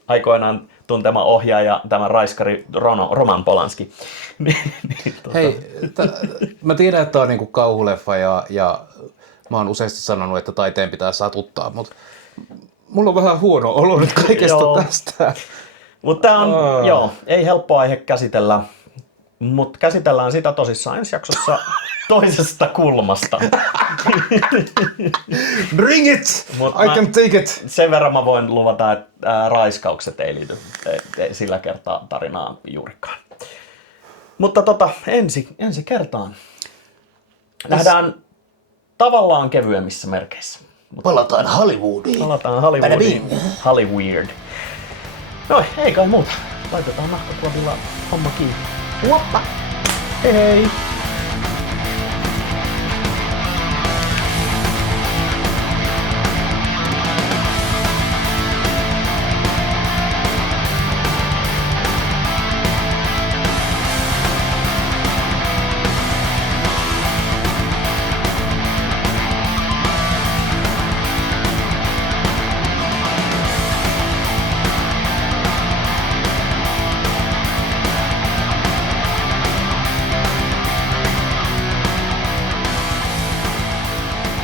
aikoinaan tuntema ohjaaja, tämä raiskari Roman Polanski. Hei, mä tiedän, että tämä on niinku kauhuleffa ja mä oon useasti sanonut, että taiteen pitää satuttaa, mutta mulla on vähän huono olo nyt kaikesta tästä. Mutta tämä on, ei helppo aihe käsitellä, mutta käsitellään sitä tosissaan ensi jaksossa. toisesta kulmasta. Bring it! I can take it! Sen verran mä voin luvata, että raiskaukset ei liity sillä kertaa tarinaan juurikaan. Mutta ensi kertaan nähdään tavallaan kevyemmissä merkeissä. Palataan Hollywoodiin. Palataan Hollywoodiin. Hollyweird. No, ei kai muuta. Laitetaan nahkakuovilla homma kiinni. Huoppa! Hei hei!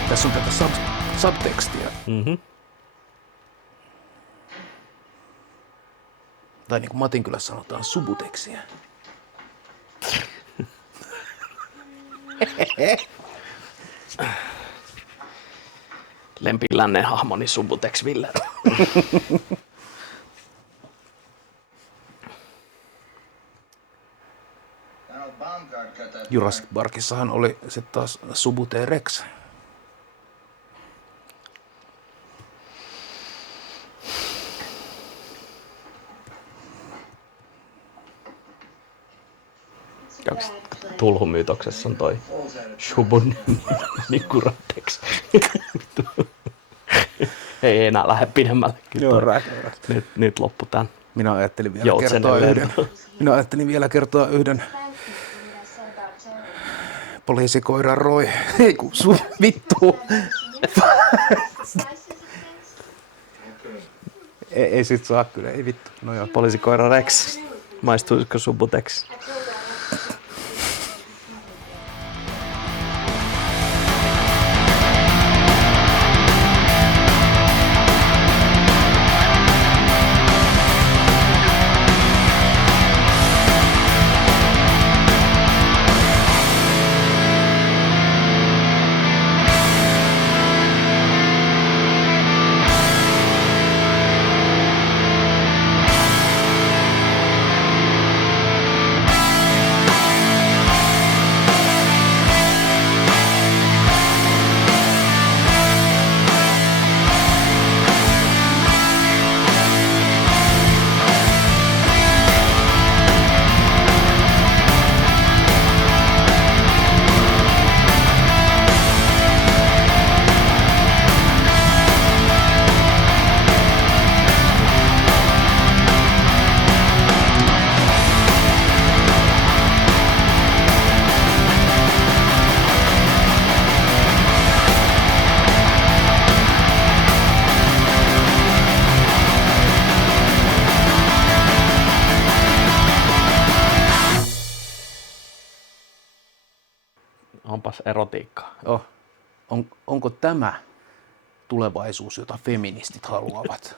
Tässä on tätä subtekstia. Mhm. Tai niin kuin Matinkylässä sanotaan, subutekstiä. Lempilännen hahmoni Subutex Ville. Jurassic Parkissahan oli sitten taas Subute Rex. Tulhumyytoksessa on toi Shubun Nikuratex. Ei enää lähde pidemmälle. Joo, Nyt loppu tän. Minä ajattelin vielä kertoa yhden poliisikoiran Roy. Ei kun vittu. ei sit saa kyllä, ei vittu. No joo, poliisikoira Rex. Maistuisiko Subutex? Onpas erotiikkaa. Oh. Onko tämä tulevaisuus, jota feministit haluavat?